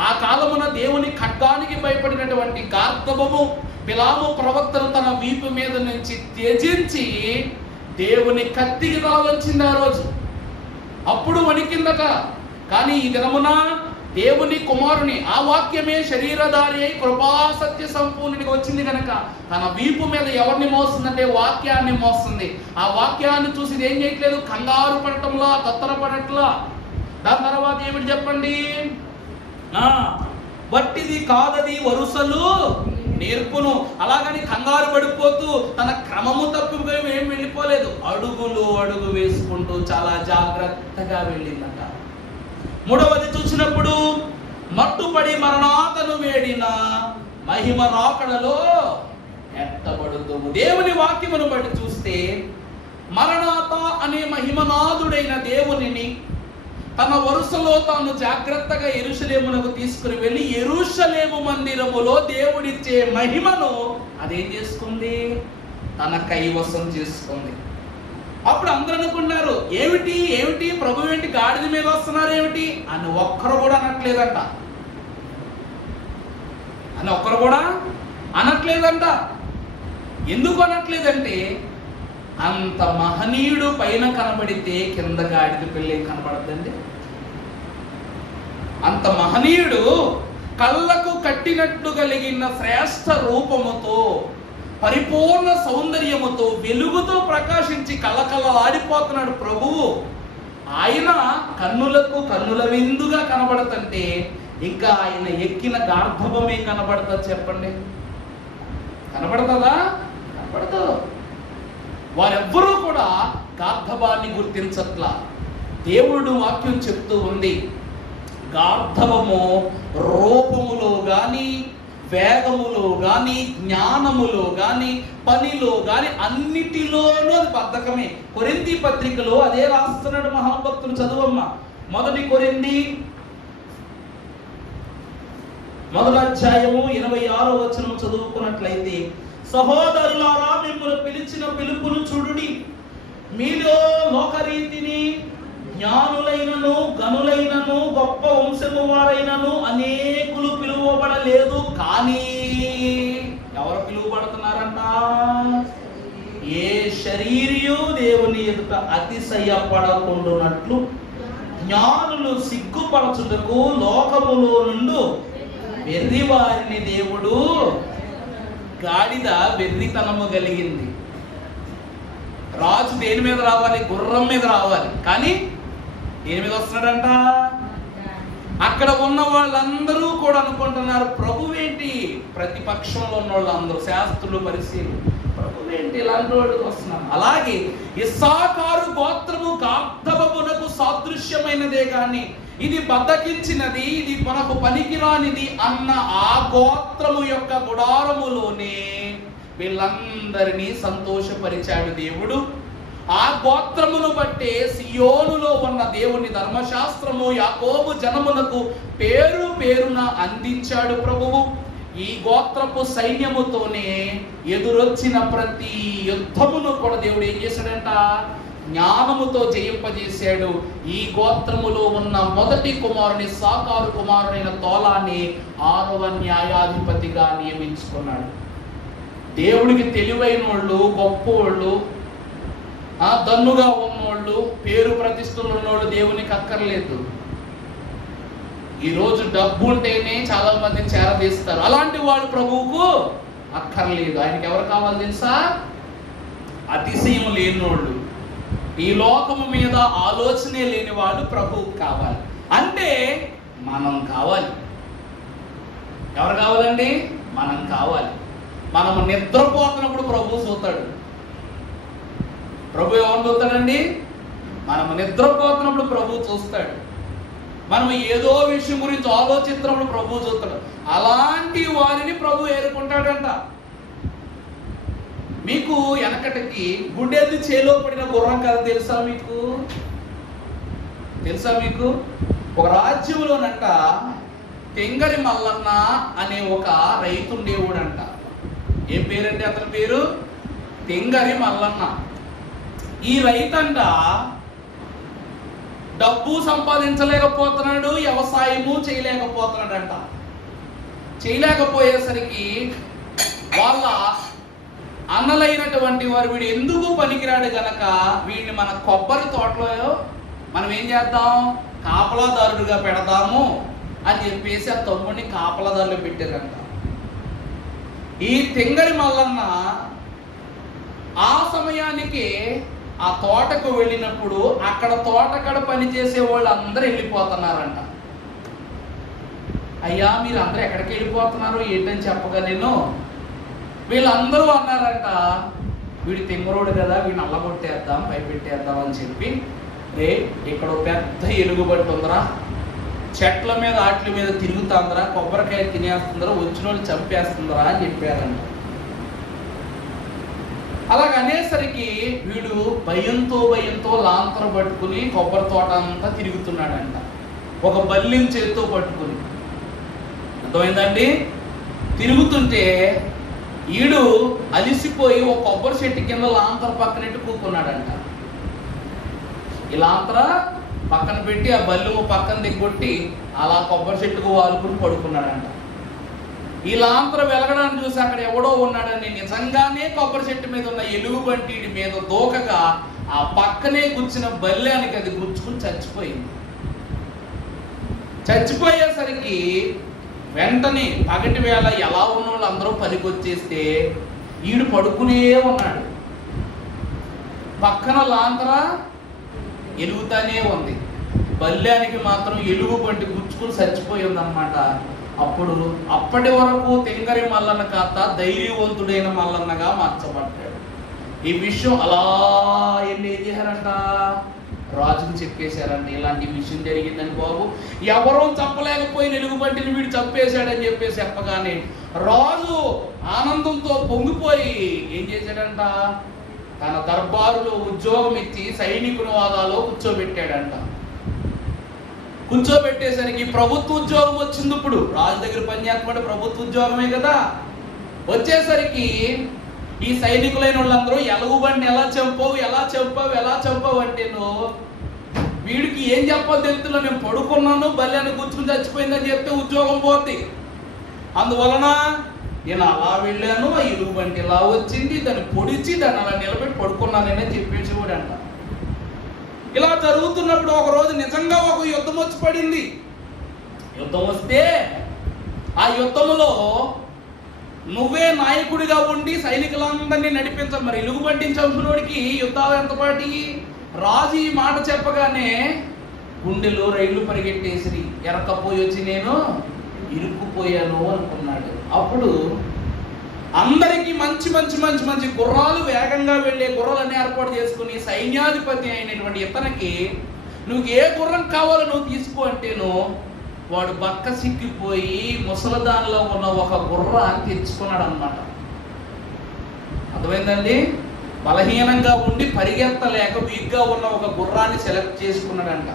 ఆ కాలమున దేవుని ఖడ్గానికి భయపడినటువంటి గార్ధబము బిలాము ప్రవక్తను తన వీపు మీద నుంచి త్యజించి దేవుని కత్తికి తల వంచింది ఆ రోజు. అప్పుడు వణికిందట. కానీ ఈ దినమున దేవుని కుమారుని ఆ వాక్యమే శరీరధారి అయి కృపా సత్య సంపూర్ణుడికి వచ్చింది కనుక తన వీపు మీద ఎవరిని మోస్తుందంటే వాక్యాన్ని మోస్తుంది. ఆ వాక్యాన్ని చూసి ఏం చేయట్లేదు, కంగారు పడటంలా తత్తరపడట్లా. దాని తర్వాత ఏమిటి చెప్పండి? వట్టిది కాదది వరుసలు నేర్పును. అలాగని కంగారు పడిపోతూ తన క్రమము తప్పిపోయి ఏం వెళ్ళిపోలేదు. అడుగు వేసుకుంటూ చాలా జాగ్రత్తగా వెళ్ళిందట. మూడవది చూసినప్పుడు మట్టుపడి మరణాతను వేడిన మహిమ రాకడలో ఎత్తబడుతూ. దేవుని వాక్యమును బట్టి చూస్తే మరణాత అనే మహిమనాథుడైన దేవునిని తన వరుసలో తాను జాగ్రత్తగా యెరూషలేమునకు తీసుకుని వెళ్ళి యెరూషలేము మందిరములో దేవుడిచ్చే మహిమను అదేం చేసుకుంది? తన కైవసం చేసుకుంది. అప్పుడు అందరూ అనుకున్నారు, ఏమిటి ప్రభు ఏంటి గాడిద మీద వస్తున్నారు ఏమిటి అని ఒక్కరు కూడా అనట్లేదంట. ఎందుకు అనట్లేదంటే అంత మహనీయుడు పైన కనబడితే కింద గాడిద పిల్ల కనబడద్దండి. అంత మహనీయుడు కళ్ళకు కట్టినట్లు కలిగిన శ్రేష్ఠ రూపముతో, పరిపూర్ణ సౌందర్యముతో, వెలుగుతో ప్రకాశించి కళకళలాడిపోతున్నాడు ప్రభువు. ఆయన కన్నులకు కన్నుల విందుగా కనబడుతుంటే ఇంకా ఆయన ఎక్కిన గార్ధవమే కనబడుతుంది చెప్పండి. కనబడుతుందా? కనబడతారు. వారెవ్వరూ కూడా గార్ధవాన్ని గుర్తించట్లా. దేవుడు వాక్యం చెప్తూ ఉంది, గార్ధవము రూపములో గాని, వేగములో గాని, జ్ఞానములో గాని, పనిలో గాని అన్నిటిలోనూ అది బద్ధకమే. కొరింథీ పత్రికలో అదే రాస్తున్నాడు మహాభక్తులు. చదువమ్మ 1 కొరింథీ 1వ అధ్యాయము 26వ వచనం చదువుకున్నట్లయితే, సహోదరులారా, మిమ్మల్ని పిలిచిన పిలుపును చూడుడి. మీలో లోకరీతిని జ్ఞానులైనను, గనులైనను, గొప్ప వంశము వారైనను అనేకులు పిలువబడలేదు. కానీ ఎవరు పిలువబడుతున్నారంట? ఏ శరీరియు దేవుని ఎదుట అతిశయపడకుండునట్లు జ్ఞానులు సిగ్గుపరచుటకు లోకములో నుండి వెర్రి వారిని దేవుడు. గాడిద వెర్రితనము కలిగింది. రాజు దేని మీద రావాలి? గుర్రం మీద రావాలి. కానీ దేని మీద వస్తున్నాడంట? అక్కడ ఉన్న వాళ్ళందరూ కూడా అనుకుంటున్నారు, ప్రభువేంటి? ప్రతిపక్షంలో ఉన్న వాళ్ళందరూ, శాస్త్రులు, పరిశీలు, ప్రభువేంటి ఇలాంటి వాడికి వస్తున్నారు. అలాగే ఇస్సాకారు గోత్రము గార్ధవమునకు సాదృశ్యమైనదే గాని ఇది బద్దకించినది, ఇది మనకు పనికిరానిది అన్న ఆ గోత్రము యొక్క గుడారములోనే వీళ్ళందరినీ సంతోషపరిచాడు దేవుడు. ఆ గోత్రమును బట్టే సియోనులో ఉన్న దేవుని ధర్మశాస్త్రము యాకోబు జనమునకు పేరు పేరున అందించాడు ప్రభువు. ఈ గోత్రపు సైన్యముతోనే ఎదురొచ్చిన ప్రతి యుద్ధమును కూడా దేవుడు ఏం చేశాడంట? జ్ఞానముతో జయింపజేశాడు. ఈ గోత్రములో ఉన్న మొదటి కుమారుని, సాకారు కుమారుడైన తోలాన్ని 6వ న్యాయాధిపతిగా నియమించుకున్నాడు. దేవుడికి తెలివైన వాళ్ళు, గొప్పోళ్ళు, దన్నుగా ఉన్నోళ్ళు, పేరు ప్రతిష్టలు ఉన్నోళ్ళు దేవునికి అక్కర్లేదు. ఈరోజు డబ్బు ఉంటేనే చాలా మంది చేరదీస్తారు. అలాంటి వాళ్ళు ప్రభువుకు అక్కర్లేదు. ఆయనకి ఎవరు కావాలి తెలుసా? అతిశయం లేనోళ్ళు, ఈ లోకము మీద ఆలోచనే లేని వాళ్ళు ప్రభువుకు కావాలి. అంటే మనం కావాలి. ఎవరు కావాలండి? మనం కావాలి. మనము నిద్రపోతున్నప్పుడు ప్రభు చూస్తాడు. ప్రభు ఎవరు చూస్తాడండి? మనము నిద్రపోతున్నప్పుడు ప్రభు చూస్తాడు. మనం ఏదో విషయం గురించి ఆలోచిస్తున్నప్పుడు ప్రభు చూస్తాడు. అలాంటి వారిని ప్రభు ఏరుకుంటాడంట. మీకు వెనకటికి గుడ్డెద్దు చేలో పడిన గుర్రం కథ తెలుసా మీకు? తెలుసా మీకు? ఒక రాజ్యంలోనంట తెంగరి మల్లన్న అనే ఒక రైతు ఉండేవాడంట. ఏం పేరంటే అతని పేరు? తెంగరి మల్లన్న. ఈ రైతంట డబ్బు సంపాదించలేకపోతున్నాడు, వ్యవసాయము చేయలేకపోతున్నాడంట. చేయలేకపోయేసరికి వాళ్ళ అన్నలైనటువంటి వారు వీడు ఎందుకు పనికిరాడు గనక వీడిని మన కొబ్బరి తోటలో మనం ఏం చేద్దాం, కాపలాదారుడుగా పెడదాము అని చెప్పేసి ఆ తమ్ముడిని కాపలాదారులు పెట్టారంట. ఈ తెంగరి మల్లన్న ఆ సమయానికి ఆ తోటకు వెళ్ళినప్పుడు అక్కడ తోటకాడ పనిచేసే వాళ్ళు అందరూ వెళ్ళిపోతున్నారంట. అయ్యా మీరు అందరూ ఎక్కడికి వెళ్ళిపోతున్నారు ఏంటని చెప్పగా నేను వీళ్ళందరూ అన్నారంట, వీడి తెంగరోడు కదా, వీడిని అల్లగొట్టేద్దాం, పైపెట్టేద్దాం అని చెప్పి, రే ఇక్కడ పెద్ద ఎలుగుబట్టి ఉందరా, చెట్ల మీద ఆట్ల మీద తిరుగుతుందరా, కొబ్బరికాయ తినేస్తుందరా, వచ్చిన వాళ్ళు చంపేస్తుందరా అని చెప్పారంట. అలాగ అనేసరికి వీడు భయంతో లాంతర పట్టుకుని కొబ్బరి తోట అంతా తిరుగుతున్నాడంట, ఒక బల్లిని చేతితో పట్టుకుని. అర్థమైందండి? తిరుగుతుంటే ఈడు అలిసిపోయి ఒక కొబ్బరి చెట్టు కింద లాంతర పక్కనట్టు కూకున్నాడంట. ఈ లాంతర పక్కన పెట్టి ఆ బల్లి పక్కన దిగొట్టి అలా కొబ్బరి చెట్టుకు వాలుకుని పడుకున్నాడంట. ఈ లాంతరం వెలగడాన్ని చూసి అక్కడ ఎవడో ఉన్నాడని నిజంగానే కొబ్బరి చెట్టు మీద ఉన్న ఎలుగుబంటి మీద దూకగా ఆ పక్కనే కూర్చున్న బల్లానికి అది గుచ్చుకుని చచ్చిపోయింది. చచ్చిపోయేసరికి వెంటనే పగటి వేళ ఎలా ఉన్న వాళ్ళు అందరూ పనికి వచ్చేస్తే ఈడు పడుకునే ఉన్నాడు. పక్కన లాంతర ఎలుగుతానే ఉంది, బల్లానికి మాత్రం ఎలుగుబంటి గుచ్చుకుని చచ్చిపోయి ఉందన్నమాట. అప్పటి వరకు తెంగరి మల్లన్న కాస్త ధైర్యవంతుడైన మల్లన్నగా మార్చబడ్డాడు. ఈ విషయం అలా వెళ్ళి ఏం చేశారంట, రాజుకు చెప్పేశారంట, ఇలాంటి విషయం జరిగిందని బాబు, ఎవరో చంపలేకపోయిన ఎలుగుబంటిని వీడు చంపేశాడని చెప్పేసి చెప్పగానే రాజు ఆనందంతో పొంగిపోయి ఏం చేశాడంట, తన దర్బారులో ఉద్యోగం ఇచ్చి సైనికుల హోదాలో కూర్చోబెట్టాడంట. కూర్చోబెట్టేసరికి ప్రభుత్వ ఉద్యోగం వచ్చింది. ఇప్పుడు రాజు దగ్గర పనిచేస్తున్నప్పుడు ప్రభుత్వ ఉద్యోగమే కదా. వచ్చేసరికి ఈ సైనికులైన వాళ్ళందరూ ఎలుగుబంటిని ఎలా చంపావు అంటేను వీడికి ఏం చెప్పాలి తెలుతున్నా, నేను పడుకున్నాను బల్యాన్ని గుచ్చుకుని చచ్చిపోయిందని చెప్తే ఉద్యోగం పోద్ది. అందువలన నేను అలా వెళ్ళాను, ఆ ఎలుగుబంటి ఇలా వచ్చింది, దాన్ని పొడిచి దాన్ని అలా నిలబెట్టి పడుకున్నాననే చెప్పేసి కూడా అంట. ఇలా జరుగుతున్నప్పుడు ఒక రోజు నిజంగా ఒక యుద్ధం వచ్చి పడింది. యుద్ధం వస్తే ఆ యుద్ధంలో నువ్వే నాయకుడిగా ఉండి సైనికులందరినీ నడిపించాలి. మరి ఎలుగుబంటిని చంపినోడికి యుద్ధాలు ఎంతపాటి? రాజు ఈ మాట చెప్పగానే గుండెలో రైళ్లు పరిగెట్టేసి ఎరకపోయి వచ్చి నేను ఇరుక్కుపోయాను అనుకున్నాడు. అప్పుడు అందరికీ మంచి మంచి మంచి మంచి గుర్రాలు, వేగంగా వెళ్ళే గుర్రాలని ఏర్పాటు చేసుకుని సైన్యాధిపతి అయినటువంటి ఇతనికి నువ్వు ఏ గుర్రం కావాలో నువ్వు తీసుకో అంటేను వాడు బక్క సిక్కిపోయి ముసలదానిలో ఉన్న ఒక గుర్రాన్ని తెచ్చుకున్నాడు అన్నమాట. అర్థమైందండి? బలహీనంగా ఉండి పరిగెత్తలేక వీక్గా ఉన్న ఒక గుర్రాన్ని సెలెక్ట్ చేసుకున్నాడంట.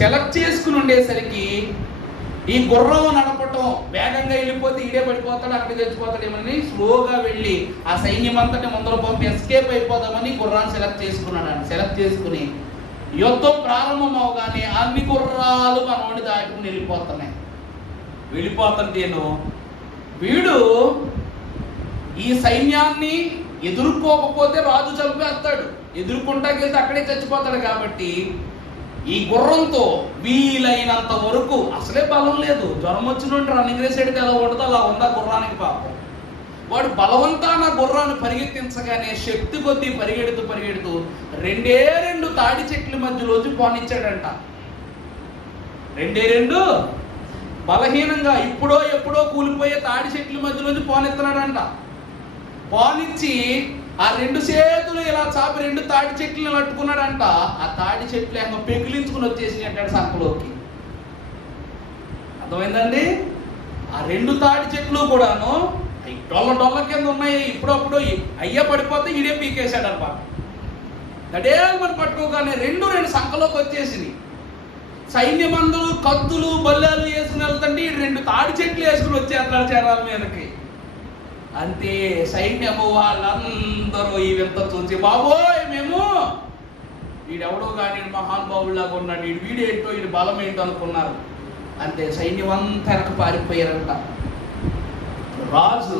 సెలెక్ట్ చేసుకుని ఉండేసరికి ఈ గుర్రం నడపటం వేగంగా వెళ్ళిపోతే ఈడే పడిపోతాడు, అక్కడ చచ్చిపోతాడేమని స్లోగా వెళ్ళి ఆ సైన్యం అంతటి ముందర పంపి ఎస్కేప్ అయిపోదామని గుర్రాన్ని సెలెక్ట్ చేసుకున్నాడు. సెలెక్ట్ చేసుకుని యుద్ధం ప్రారంభం అవగానే అన్ని గుర్రాలు మనోడిని దాటుకుని వెళ్ళిపోతుంటేను వీడు ఈ సైన్యాన్ని ఎదుర్కోకపోతే రాజు చంపేస్తాడు, ఎదుర్కొంటాకెళ్తే అక్కడే చచ్చిపోతాడు. కాబట్టి ఈ గుర్రంతో వీలైనంత వరకు, అసలే బలం లేదు, జ్వరం వచ్చినట్టు రన్నింగ్ రేస్ ఎడితే ఎలా ఉంటుందో అలా ఉందా గుర్రానికి పాపం. వాడు బలవంతాన గుర్రాన్ని పరిగెత్తించగానే శక్తి కొద్దీ పరిగెడుతూ 2 తాడి చెట్ల మధ్యలోంచి పోనిచ్చాడంట. 2 బలహీనంగా ఎప్పుడో కూలిపోయే తాడి చెట్ల మధ్యలోంచి పోనెత్తున్నాడంట. పోనిచ్చి ఆ 2 చేతులు ఇలా చాపి 2 తాడి చెట్లను పట్టుకున్నాడంట. ఆ తాడి చెట్లు ఏమో పెకిలించుకుని వచ్చేసి అంటాడు సంకలోకి. అర్థమైందండి? ఆ 2 తాడి చెట్లు కూడాను డొల్ల కింద ఉన్నాయి. ఇప్పుడప్పుడు అయ్యా పడిపోతే ఈడే పీకేశాడు అనమాట. గడేమని పట్టుకోగానే 2 సంకలోకి వచ్చేసింది. సైన్యమందరూ కత్తులు బల్లాలు వేసుకుని వెళ్తుంటే 2 తాడి చెట్లు వేసుకుని వచ్చేస్తాడు చేరాల మీదకి. అంతే సైన్యము వాళ్ళందరూ ఈ వింత చూసి బాబోయ్ మేము వీడెవడో కానీ మహానుభావులాగా ఉన్నాడు, వీడేంటో వీడి బలం ఏంటో అనుకున్నారు. అంతే సైన్యం అంతా వెనక పారిపోయారంట. రాజు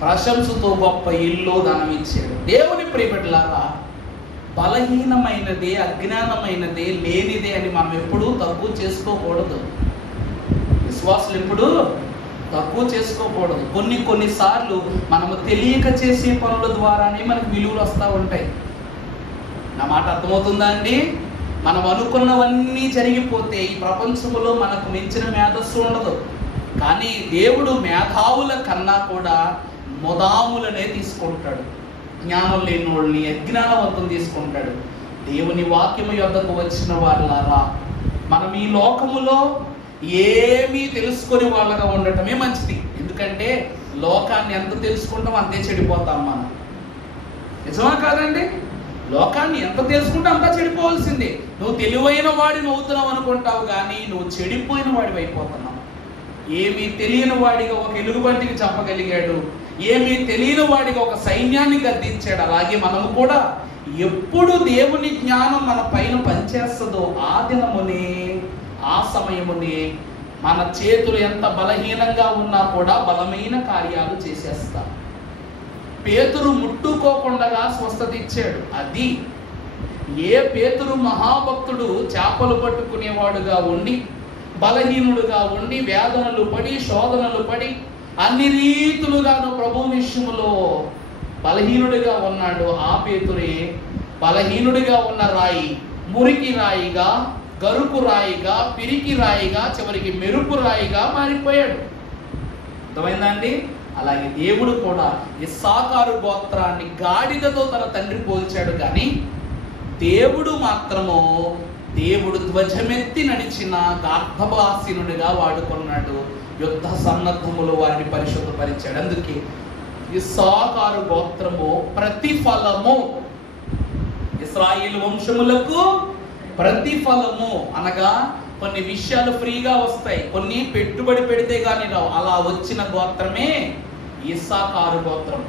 ప్రశంసతో గొప్ప ఇల్లు దానం ఇచ్చాడు. దేవుని ప్రియబిడ్డలారా, బలహీనమైనదే, అజ్ఞానమైనదే, లేనిదే అని మనం ఎప్పుడూ తక్కువ చేసుకోకూడదు. విశ్వాసులు ఎప్పుడూ తక్కువ చేసుకోకూడదు. కొన్నిసార్లు మనము తెలియక చేసే పనుల ద్వారానే మనకు విలువలు వస్తూ ఉంటాయి. నా మాట అర్థమవుతుందా అండి? మనం అనుకున్నవన్నీ జరిగిపోతే ఈ ప్రపంచంలో మనకు మించిన మేధస్సు ఉండదు. కానీ దేవుడు మేధావుల కన్నా కూడా ముదాములనే తీసుకుంటాడు. జ్ఞానం లేని వాళ్ళని అజ్ఞానవంతం తీసుకుంటాడు. దేవుని వాక్యము యొద్దకు వచ్చిన వాళ్ళారా, మనం ఈ లోకములో ఏమీ తెలుసుకొని వాళ్ళగా ఉండటమే మంచిది. ఎందుకంటే లోకాన్ని ఎంత తెలుసుకుంటాం అంతే చెడిపోతాం మనం. నిజమా కాదండి? లోకాన్ని ఎంత తెలుసుకుంటే అంతా చెడిపోవాల్సిందే. నువ్వు తెలివైన వాడిని అవుతున్నావు అనుకుంటావు, కానీ నువ్వు చెడిపోయిన వాడివి అయిపోతున్నావు. ఏమీ తెలియని వాడిగా ఒక ఎలుగుబంటికి చంపగలిగాడు, ఏమీ తెలియని వాడిగా ఒక సైన్యాన్ని గద్దించాడు. అలాగే మనము కూడా ఎప్పుడు దేవుని జ్ఞానం మన పైన పనిచేస్తుందో ఆ దినమునే, ఆ సమయమునే మన చేతులు ఎంత బలహీనంగా ఉన్నా కూడా బలమైన కార్యాలు చేసేస్తాం. పేతురు ముట్టుకోకుండా స్వస్థత ఇచ్చాడు. అది ఏ పేతురు మహాభక్తుడు చేపలు పట్టుకునేవాడుగా ఉండి, బలహీనుడుగా ఉండి, వేదనలు పడి, శోధనలు పడి, అన్ని రీతులుగాను ప్రభు విషయములో బలహీనుడిగా ఉన్నాడు. ఆ పేతురే బలహీనుడిగా ఉన్న రాయి మురికి రాయిగా, గరుకు రాయిగా, పిరికి రాయిగా, చివరికి మెరుపు రాయిగా మారిపోయాడు. అర్థమైందా అండి? అలాగే దేవుడు కూడా ఇస్సాకారు గోత్రాన్ని గాడిదతో తన తండ్రి పోల్చాడు. కానీ దేవుడు మాత్రము దేవుడు ధ్వజమెత్తి నడిచిన గార్ధభాసీనుడిగా వాడుకున్నాడు. యుద్ధ సన్నద్ధములు వారిని పరిశుద్ధపరిచాడు. అందుకే ఇస్సాకారు గోత్రము ప్రతిఫలము, ఇశ్రాయేలు వంశములకు ప్రతిఫలము అనగా కొన్ని విషయాలు ఫ్రీగా వస్తాయి, కొన్ని పెట్టుబడి పెడితే గాని రావు. అలా వచ్చిన గోత్రమే ఇస్సాకారు గోత్రం.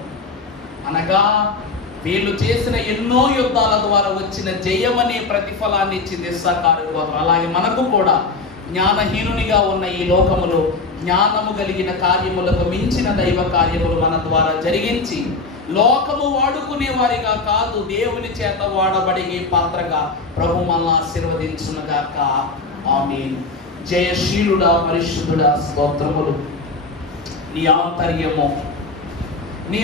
అనగా వీళ్ళు చేసిన ఎన్నో యుద్ధాల ద్వారా వచ్చిన జయం అనే ప్రతిఫలాన్ని ఇచ్చింది ఇస్సాకారు గోత్రం. అలాగే మనకు కూడా జ్ఞానహీనునిగా ఉన్న ఈ లోకములో జ్ఞానము కలిగిన కార్యములకు మించిన దైవ కార్యములు మన ద్వారా జరిగించి, లోకము వాడుకునే వారిగా కాదు, దేవుని చేత వాడబడే పాత్రగా ప్రభు మనల్ని ఆశీర్వదించునుగాక. ఆమేన్. జయశీలుడా, పరిశుద్ధుడా, స్తోత్రములు. నీ ఆంతర్యము, నీ